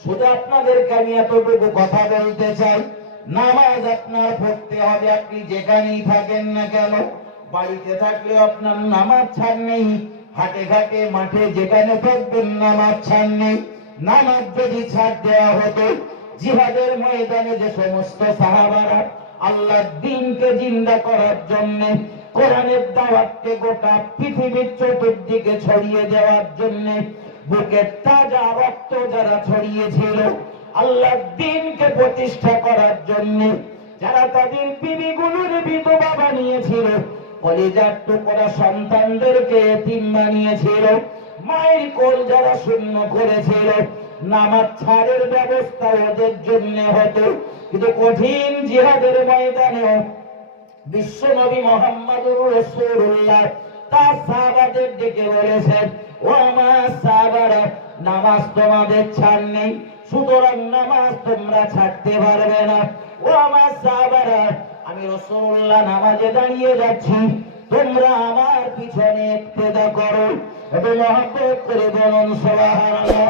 শুধু আপনাদেরকে আমি এতটুকু কথা বলতে চাই, নামাজ আপনার পড়তে হবে আপনি যেখানেই থাকেন না কেন। বাড়িতে থাকলে আপনার নামাজ ছাড় নেই, হাটে ঘাটে মাঠে যেখানে থাকবেন নামাজ ছাড় নেই। নামাজ যদি ছাড় দেওয়া হতো, জিহাদের ময়দানে যে সমস্ত সাহাবারা আল্লাহর দ্বীনকে জিন্দা করার জন্য, কোরআনের দাওয়াতকে গোটা পৃথিবীর চতুর্দিকে ছড়িয়ে দেওয়ার জন্য বুকের তাজা রক্ত যারা ছড়িয়েছিল, আল্লাহর দ্বীনকে প্রতিষ্ঠা করার জন্য যারা তাদের বিবিগুলোর বিধবা বানিয়েছিল, কলিজার টুকরা সন্তানদেরকে এতিম বানিয়েছিল, মায়ের কোল যারা শূন্য করেছিল, নামাজ ছাড়ের ব্যবস্থা ওদের জন্য হতো। কিন্তু কঠিন জিহাদের ময়দানে বিশ্বনবী মুহাম্মদুর রাসূলুল্লাহ তার সাহাবাদের ডেকে বলেছেন, ও আমার সাহাবারা, নামাজ তোমাদের ছাড় নেই, সুতরাং নামাজ তোমরা ছাড়তে পারবে না। ও আমার সাহাবারা, আমি রাসূলুল্লাহ নামাজে দাঁড়িয়ে যাচ্ছি, তোমরা আমার পিছনে ইক্তেদা করো। এটা মহব্বত করে বলুন সুবহানাল্লাহ।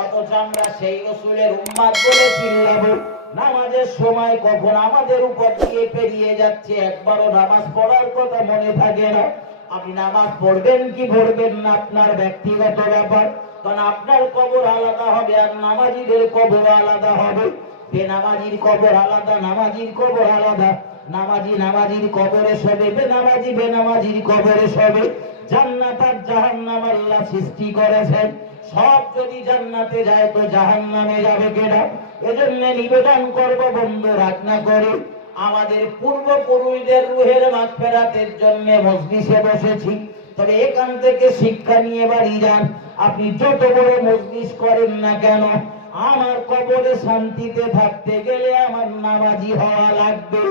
অথচ আমরা সেই রাসূলের উম্মত বলে চিল্লাবো, নামাজের সময় কখন আমাদের উপর দিয়ে পেরিয়ে যাচ্ছে একবারও নামাজ পড়ার কথা মনে থাকে না। আপনি নামাজ পড়বেন কি পড়বেন না আপনার ব্যক্তিগত ব্যাপার, কারণ আপনার কবর আলাদা হবে আর নামাজীদের কবর আলাদা হবে। বেনামাজির কবর আলাদা, নামাজির কবর আলাদা। নামাজি নামাজির কবরে শোবে, বেনামাজি বেনামাজির কবরে শোবে। জান্নাত আর জাহান্নাম আল্লাহ সৃষ্টি করেছেন, সব যদি জান্নাতে যায় তো জাহান্নামে যাবে কেনা? এজন্য নিবেদন করব বন্ধু রাগ না করে, আমাদের পূর্বপুরুষদের রুহের মাগফিরাতের জন্য মজলিসে বসেছি, তবে এখান থেকে শিক্ষা নিয়ে বাড়ি যান। আপনি যত বড় মজলিস করেন না কেন, আমার কবরে শান্তিতে থাকতে গেলে আমার নামাজি হওয়া লাগবে।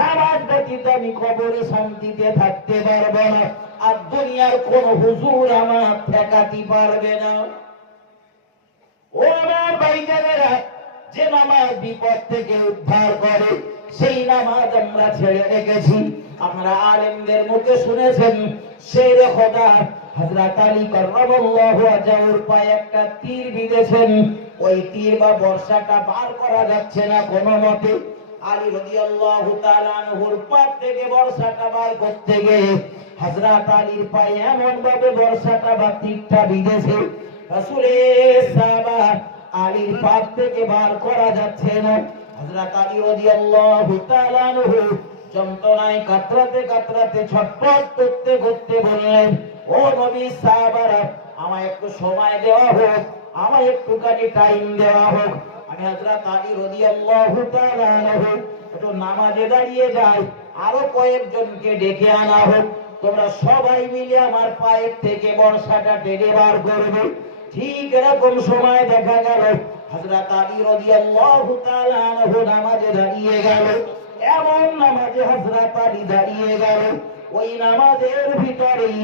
নামাজ ব্যতীত আমি কবরে শান্তিতে থাকতে পারবো না, আর দুনিয়ার কোন হুজুর আমার ঠেকাতে পারবে না। ও আমার ভাইজানেরা, যে নামাজ বিপদ থেকে উদ্ধার করে সেই নামাজ আমরা ছেড়ে রেখেছি। আপনারা আলেমদের মুখে শুনেছেন, শের খোদা হযরত আলী কাররামাল্লাহু ওয়াজহুর পায়ে একটা তীর বিঁধেছেন, ওই তীর বা বর্ষাটা বার করা যাচ্ছে না কোনো মতে। আলী রাদিয়াল্লাহু তাআলা আনহুর পা থেকে বর্ষাটা বার করতে গিয়ে হযরত আলীর পায়ে এমন ভাবে বর্ষাটা বা তীরটা বিঁধেছে, রাসূলের সাহাবা আলীর পা থেকে বার করা যাচ্ছে না। হযরত আলী রাদিয়াল্লাহু তাআলা আনহু যন্ত্রণায় কাতরাতে কাতরাতে ছটফট করতে করতে বললেন, ও নবীর সাহাবারা, আমায় একটু সময় দেওয়া হোক, আমায় একটুখানি টাইম দেওয়া হোক। আমি হযরত আলী রাদিয়াল্লাহু তাআলা আনহু একটু নামাজে দাঁড়িয়ে যাই, আরো কয়েকজনকে ডেকে আনা হোক, তোমরা সবাই মিলে আমার পায়ের থেকে বর্ষাটা টেনে বার করবে। ঠিক এরকম সময় দেখা গেল হযরত আলী রাদিয়াল্লাহু তাআলা আনহু নামাজে দাঁড়িয়ে গেল। এমন নামাজে হযরত আলী দাঁড়িয়ে গেল, ওই নামাজের ভিতরেই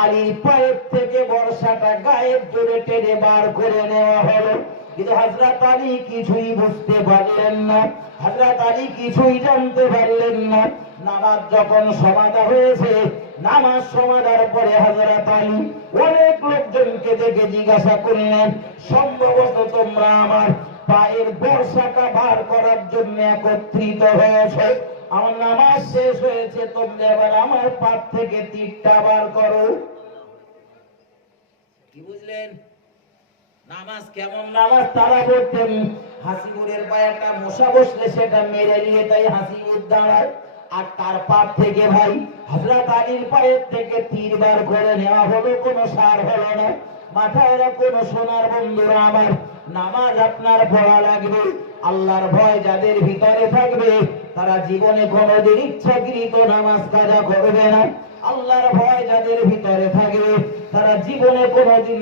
আলীর পায়ের থেকে বর্ষাটা গায়ের জোরে টেনে বার করে নেওয়া হলো। কিন্তু হযরত আলী কিছুই বুঝতে পারলেন না, হযরত আলী কিছুই জানতে পারলেন না। নামাজ যখন সমাধা হয়েছে, নামাজ সমাধার পরে হযরত আলী অনেক লোকজনকে দেখে জিজ্ঞাসা করলেন, সম্ভবত তোমরা আমার পায়ের বর্ষাটা বার করার জন্য একত্রিত হয়েছে, আমার নামাজ শেষ হয়েছে, তোমরা এবার আমার পা থেকে তীরটা বার করো। কি বুঝলেন? নামাজ কেমন নামাজ তারা বলতেন, হাসিবুরের পায়ে একটা মশা বসলে সেটা মেরে নিয়ে তাই হাসিবুর দাঁড়ায়, আর তার পা থেকে ভাই হযরত আলীর পায়ের থেকে তীর বার করে নেওয়া হলো, কোনো সার হলো না। মাথায় রাখুন সোনার বন্ধুরা আমার, নামাজ আপনার পড়া লাগবে। আল্লাহর ভয় যাদের ভিতরে থাকবে তারা জীবনে কোনোদিন ইচ্ছাকৃত নামাজ কাজা করবে না। আল্লাহর ভয় যাদের ভিতরে থাকবে তারা জীবনে কোনোদিন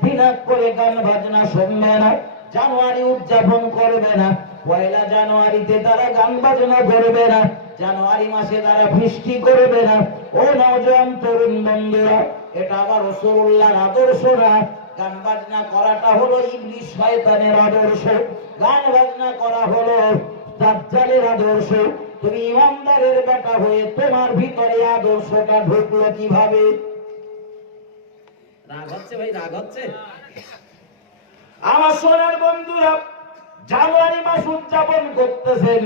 দিনাক করে গান বাজনা শুনবে না, জানুয়ারি উদযাপন করবে না, পয়লা জানুয়ারিতে তারা গান বাজনা করবে না, জানুয়ারি মাসে তারা বৃষ্টি করবে না। ও নওজোয়ান তরুণ বন্ধুরা, এটা আবার রাসূলুল্লাহর আদর্শ না। গান বাজনা করাটা হলো ইবলিস শয়তানের আদর্শ, গান বাজনা করা হলো দাজ্জালের আদর্শ। তুমি ইমানদারের বেটা হয়ে তোমার ভিতরে আদর্শটা ঢুকলো কিভাবে? রাগ হচ্ছে ভাই, রাগ হচ্ছে? আমার সোনার বন্ধুরা, জানুয়ারি মাস উদযাপন করতেছেন,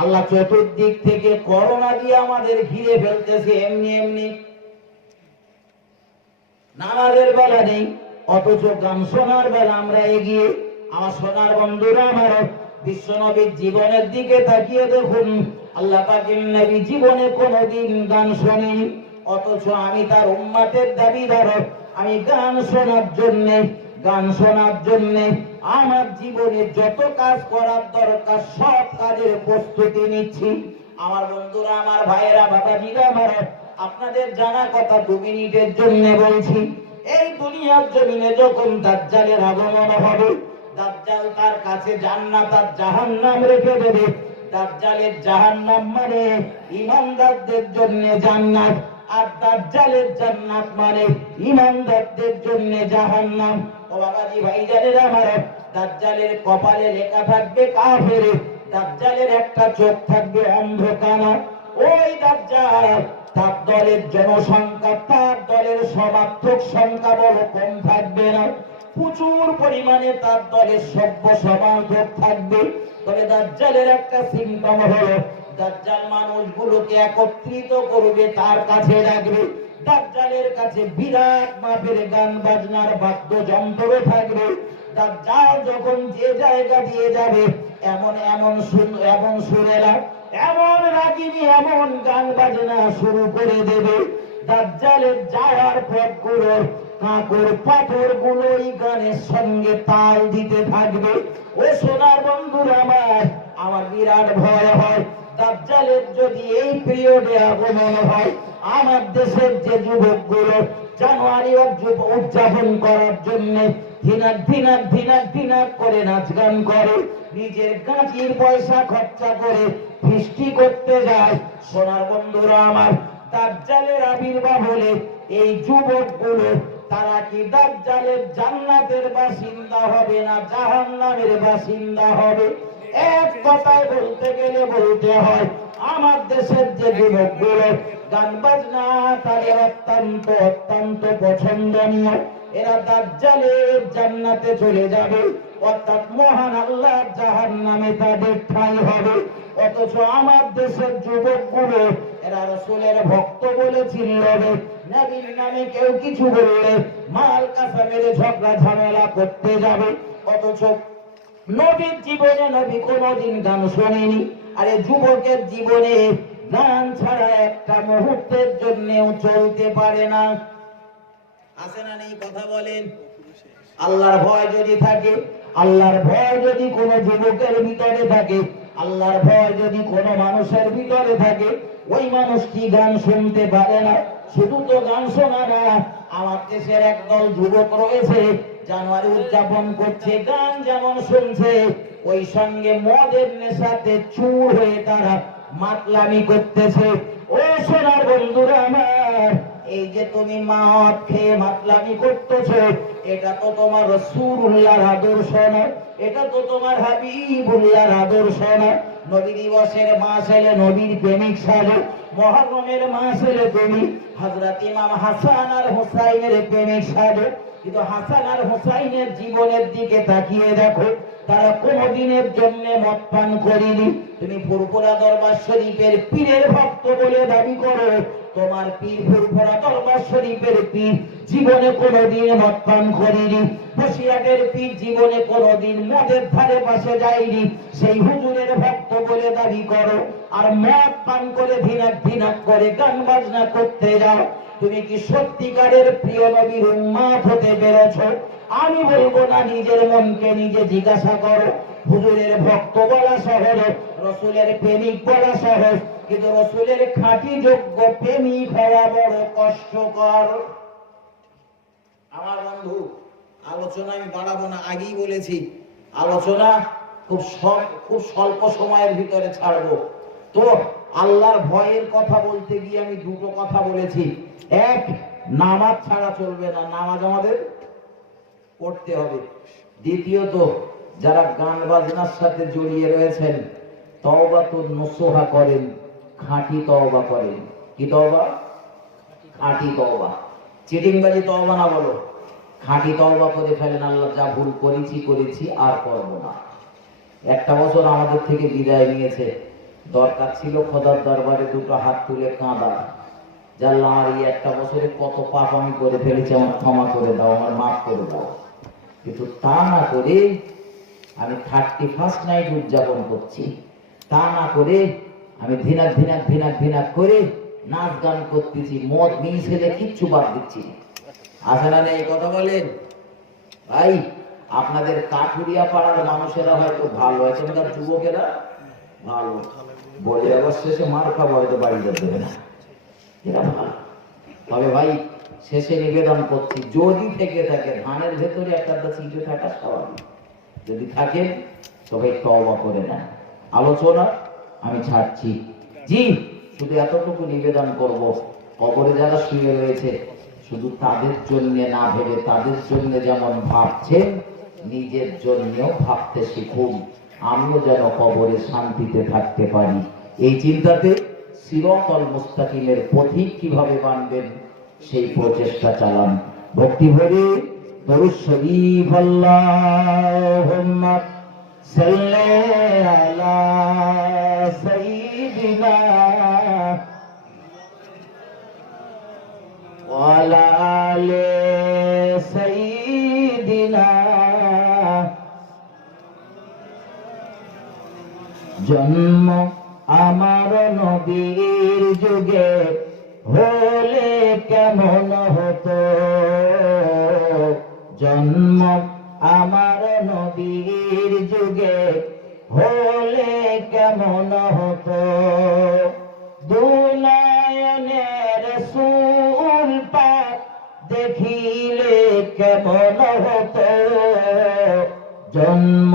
আল্লাহ চতুর্দিক থেকে করোনা দিয়ে আমাদের ঘিরে ফেলতেছে। এমনি এমনি নামাজের বেলা নেই, অথচ গান শোনার বেলা আমরা এগিয়ে। আমার সোনার বন্ধুরা আমার, বিশ্ব নবীর জীবনের দিকে তাকিয়ে দেখুন, আল্লাহ পাকের নবী জীবনে কোনোদিন গান শোনেনি, অথচ আমি তার উম্মতের দাবিদার, আমি গান শোনার জন্য আমার জীবনে যত কাজ করার দরকার সব কাজের প্রস্তুতি নিচ্ছি। আমার বন্ধুরা, আমার ভাইয়েরা, বাবাজিরা আমার, আপনাদের জানা কথা 2 মিনিটের জন্য বলছি। এই দুনিয়ার জমিনে যখন দাজ্জালের আগমন হবে, দাজ্জাল তার কাছে জান্নাত আর জাহান্নাম রেখে দেবে। দাজ্জালের জাহান্নাম মানে ঈমানদারদের জন্য জান্নাত, আর দাজ্জালের জান্নাত মানে ঈমানদারদের জন্য জাহান্নাম। ও বাবাজি ভাইজানেরা আমার, দাজ্জালের কপালে লেখা থাকবে কাফের, দাজ্জালের একটা চোখ থাকবে অন্ধকানা। ওই দাজ্জাল, তার দলের জনসংখ্যা, তার দলের সমার্থক সংখ্যা বড় কম থাকবে না, প্রচুর পরিমাণে তার দলের সভ্য সমার্থক থাকবে। তবে দাজ্জালের একটা সিম্পটম হলো, দাজ্জাল মানুষগুলোকে একত্রিত করবে, তার কাছে রাখবে। দাজ্জালের কাছে বিরাট মাপের গান বাজনার বাদ্যযন্ত্র থাকবে। দাজ্জাল যখন যে জায়গা দিয়ে যাবে এমন সুরেলা, এমন রাগিনী, এমন গান বাজনা শুরু করে দেবে। দাজ্জালের যাওয়ার পথগুলো, কাঁকর পাথর গুলো এই গানের সঙ্গে তাল দিতে থাকবে। ও সোনার বন্ধুরা আমার বিরাট ভয় হয়, দাজ্জালের যদি এই পিরিয়ডে আগমন হয়, আমার দেশের যে যুবকগুলো জানুয়ারি উদযাপন করার জন্য দিনাক করে নাচ গান করে, নিজের গাঁচির পয়সা খরচা করে বৃষ্টি করতে যায়, সোনার বন্ধুরা আমার, দাজ্জালের আবির্ভাব হলে এই যুবকগুলো তারা কি দাজ্জালের জান্নাতের বাসিন্দা হবে না জাহান্নামের বাসিন্দা হবে? এক কথায় বলতে গেলে বলতে হয়, আমার দেশের যে যুবকগুলো গান বাজনা তাদের অত্যন্ত পছন্দনীয়, এরা দাজ্জালের জান্নাতে চলে যাবে, অর্থাৎ মহান আল্লাহর জাহান্নামে তাদের ঠাঁই হবে। অথচ আমার দেশের যুবকগুলো এরা রাসূলের ভক্ত বলে চিল্লাবে, নবীর নামে কেউ কিছু বললে মাল কাঁচা মেরে ঝগড়া ঝামেলা করতে যাবে। অথচ নবীর জীবনে নবী কোনোদিন গান শোনেনি। আরে যুবকের জীবনে গান ছাড়া একটা মুহূর্তের জন্যও চলতে পারে না। আছে না নেই? কথা বলেন। আল্লাহর ভয় যদি থাকে, আল্লাহর ভয় যদি কোনো যুবকের ভিতরে থাকে, আল্লাহর ভয় যদি কোনো মানুষের ভিতরে থাকে, ওই মানুষটি গান শুনতে পারে না। শুধু তো গান শোনা না, আমার দেশের একদল যুবক রয়েছে জানুয়ারি উদযাপন করছে, গান যেমন শুনছে, ওই সঙ্গে মদের নেশাতে চুর হয়ে তারা মাতলামি করতেছে। ও সোনার বন্ধুরা আমার, এই যে তুমি মদ খেয়ে মাতলামি করতেছো, এটা তো তোমার রাসূলুল্লাহর আদর্শ না, এটা তো তোমার হাবিবুল্লাহর আদর্শ না। নবী দিবসের মাস এলে নবীর প্রেমিক সাজো, মুহররমের মাস এলে তুমি হযরত ইমাম হাসান আর হুসাইনের প্রেমিক সাজো। কিন্তু হাসান আর হুসাইনের জীবনের দিকে তাকিয়ে দেখো, তারা কোনদিনের জন্য মদ পান করেনি। তুমি ফুরফুরা দরবার শরীফের পীরের ভক্ত বলে দাবি করো, তোমার পীর ফুরফুরা দরবার শরীফের পীর জীবনে কোনদিন মদ পান করেনি। বসিরহাটের পীর জীবনে কোনদিন মদের ধারে পাশে যায়নি, সেই হুজুরের ভক্ত বলে দাবি করো, আর মদ পান করে ধিনাক ধিনাক করে গান বাজনা করতে যাও। তুমি কি সত্যিকারের প্রিয় নবীর উম্মত হতে পেরেছো? আমি বলবো না, নিজের মনকে নিজে জিজ্ঞাসা করো। হুজুরের ভক্ত বলা সহজ, রসুলের প্রেমিক বলা সহজ, কিন্তু রসুলের খাঁটি যোগ্য প্রেমিক হওয়া বড় কষ্টকর। আমার বন্ধু, আলোচনা আমি বাড়াবো না, আগেই বলেছি আলোচনা খুব স্বল্প সময়ের ভিতরে ছাড়বো। তো আল্লাহর ভয়ের কথা বলতে গিয়ে আমি দুটো কথা বলেছি। এক, নামাজ ছাড়া চলবে না, নামাজ আমাদের পড়তে হবে। দ্বিতীয়ত, যারা গান বাজনার সাথে জড়িয়ে রয়েছেন, তওবা তো নসুহা করেন, খাঁটি তওবা করেন। কি তওবা? খাঁটি তওবা। চিটিংবাজি তওবা না, বলো খাঁটি তওবা করে ফেলেন, আল্লাহ যা ভুল করেছি আর করব না। একটা বছর আমাদের থেকে বিদায় নিয়েছে, দরকার ছিল খোদার দরবারে দুটো হাত তুলে কাঁদা, যে আল্লাহ আমার এই একটা বছরে কত পাপ আমি করে ফেলেছি, আমার ক্ষমা করে দাও, আমার মাফ করে দাও। কিন্তু তা না করে আমি 31st নাইট উদযাপন করছি, তা না করে আমি ধিনাক করে নাচ গান করতেছি, মদ মিস হলে কিচ্ছু বাদ দিচ্ছি। আছে না এই কথা বলেন ভাই? আপনাদের কাঠুরিয়া পাড়ার মানুষেরা হয়তো ভালো, এখানকার যুবকেরা ভালো, বলে আবার শেষে মার খাবো, হয়তো বাড়ি যেতে হবে না, এরা ভালো। তবে ভাই শেষে নিবেদন করছি, যদি থেকে থাকে ধানের ভেতরে একটা চিঠে থাকা স্বাভাবিক, যদি থাকে সবাই তওবা করে নেন। আলোচনা আমি ছাড়ছি। জি, শুধু এতটুকু নিবেদন করব, কবরে যারা শুয়ে রয়েছে শুধু তাদের জন্য না ভেবে, তাদের জন্য যেমন ভাবছেন নিজের জন্যও ভাবতে শিখুন, আমিও যেন কবরে শান্তিতে থাকতে পারি। এই চিন্তাতে সিরাতাল মুস্তাকিমের পথিক কিভাবে বানবেন সেই প্রচেষ্টা চালান। ভক্তি ভরে দরুদ শরীফ, আল্লাহুম্মা সাল্লি আলা সাইয়্যিদিনা ওয়া আলা আলি সাইয়্যিদিনা। জন্ম আমার নবীর যুগে হলে কেমন হতো, জন্ম আমার নবীর যুগে হলে কেমন হতো, দুনয়নের রাসূল পাক দেখিলে কেমন হতো, জন্ম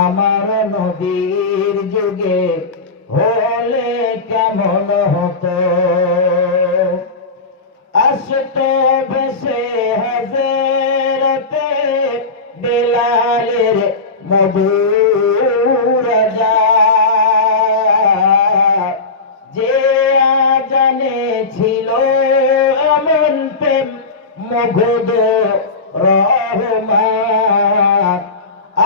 আমার নবীর যুগে হলে কেমন হতো। আসতো ভেসে হযরতে বেলালের মধুর আযান, যে আজানে ছিল এমন প্রেম মুগ্ধ রহমান।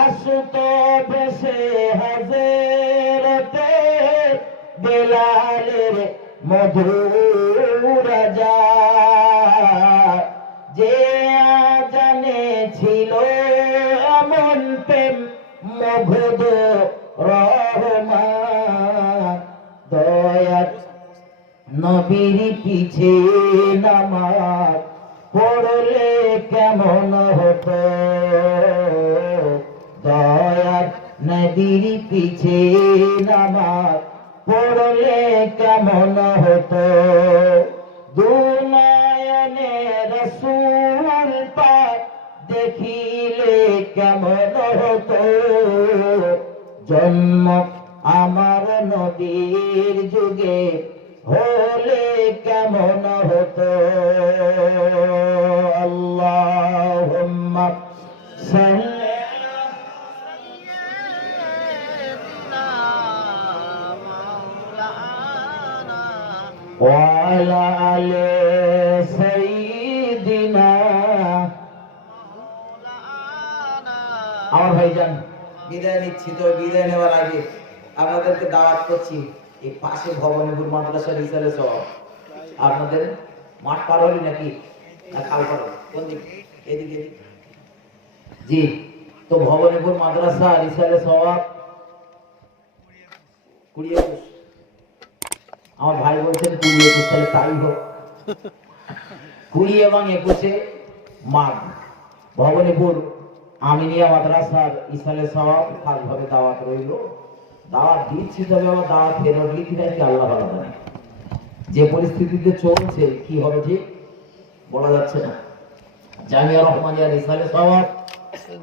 আসতো ভেসে হযরতে বেলালের মধুর আযান, যে আজানে ছিল এমন প্রেম মুগ্ধ রহমান। দয়ার নবীর পিছে নামাজ পড়লে কেমন হতো, দয়ার নবীর পিছে নামাজ পড়লে কেমন হতো, দুনয়নের রাসূল পাক দেখিলে কেমন হতো, জন্ম আমার নবীর যুগে হলে কেমন হতো। আল্লাহুম্মা সাল্লি ওয়া আলা আলি সাইয়্যিদিনা। আমার ভাইজান বিদায় নিচ্ছি, তো বিদায় নেওয়ার আগে আপনাদেরকে দাওয়াত করছি, এই পাশে ভবানীপুর মাদ্রাসার রিসালে সওয়াব। আপনাদের মাঠ পার হলি নাকি না খাল পার হলি? কোন দিক? এদিকে। জি, তো ভবানীপুর মাদ্রাসা রিসালে সওয়াব 20-21। আমার ভাই বলছেন 20-21 সালে তাই হোক। 20 এবং 21 মাঘ ভবানীপুর আমিনিয়া মাদ্রাসার ইসালে সওয়াব খাসভাবে দাওয়াত রইল। দাওয়াত দিচ্ছি, তবে আমার দাওয়াত ফেরত লিখি নাকি আল্লাহ ভালো জানে। যে পরিস্থিতিতে চলছে কি হবে ঠিক বলা যাচ্ছে না। জামিয়া রহমানিয়া ইসালে সওয়াব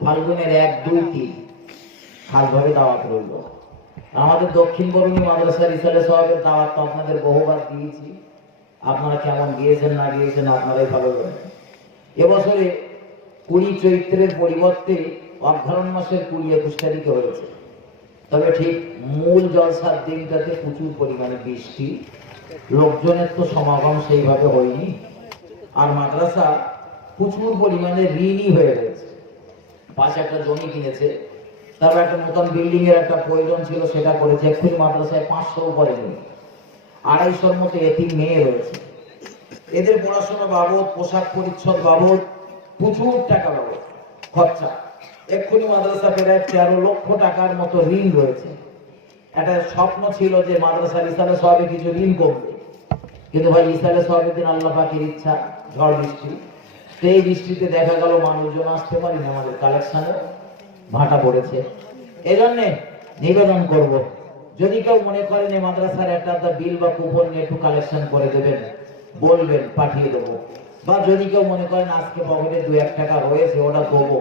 ফাল্গুনের 1, 2, 3 খাসভাবে দাওয়াত রইল। আমাদের দক্ষিণ বরুণী মাদ্রাসার ইসালে সওয়াবের দাওয়াত তো আপনাদের বহুবার দিয়েছি। আপনারা কেমন দিয়েছেন না দিয়েছেন আপনারাই ভালো জানেন। এবছরে 20 চৈত্রের পরিবর্তে অঘ্রাণ মাসের 20-21 তারিখে হয়েছে। তবে ঠিক মূল জলসার দিনটাতে প্রচুর পরিমাণে বৃষ্টি, লোকজনের তো সমাগম সেইভাবে হয়নি। আর মাদ্রাসা প্রচুর পরিমাণে ঋণই হয়ে গেছে। পাশে একটা জমি কিনেছে, তারপর একটা নতুন বিল্ডিং এর একটা প্রয়োজন ছিল, সেটা করেছে। এক্ষুনি মাদ্রাসায় 500 উপরে নেই, 250-র মতো এতিম মেয়ে রয়েছে। এদের পড়াশোনা বাবদ, পোশাক পরিচ্ছদ বাবদ প্রচুর টাকা বাবদ খরচা। এক্ষুনি মাদ্রাসা প্রায় 13 লক্ষ টাকার মতো ঋণ রয়েছে। একটা স্বপ্ন ছিল যে মাদ্রাসার ইসালে সওয়াবে কিছু ঋণ কমবে, কিন্তু ভাই ইসালে সওয়াবের দিন আল্লাহ পাকের ইচ্ছা ঝড় বৃষ্টি, সেই বৃষ্টিতে দেখা গেল মানুষজন আসতে পারেনি, আমাদের কালেকশনে ভাটা পড়েছে। এই জন্যে নিবেদন করব, যদি কেউ মনে করেন এই মাদ্রাসার একটা বিল বা কুপন নিয়ে একটু কালেকশন করে দেবেন, বলবেন, পাঠিয়ে দেবো। বা যদি কেউ মনে করেন আজকে পকেটে 2-1 টাকা রয়েছে ওটা দেবো,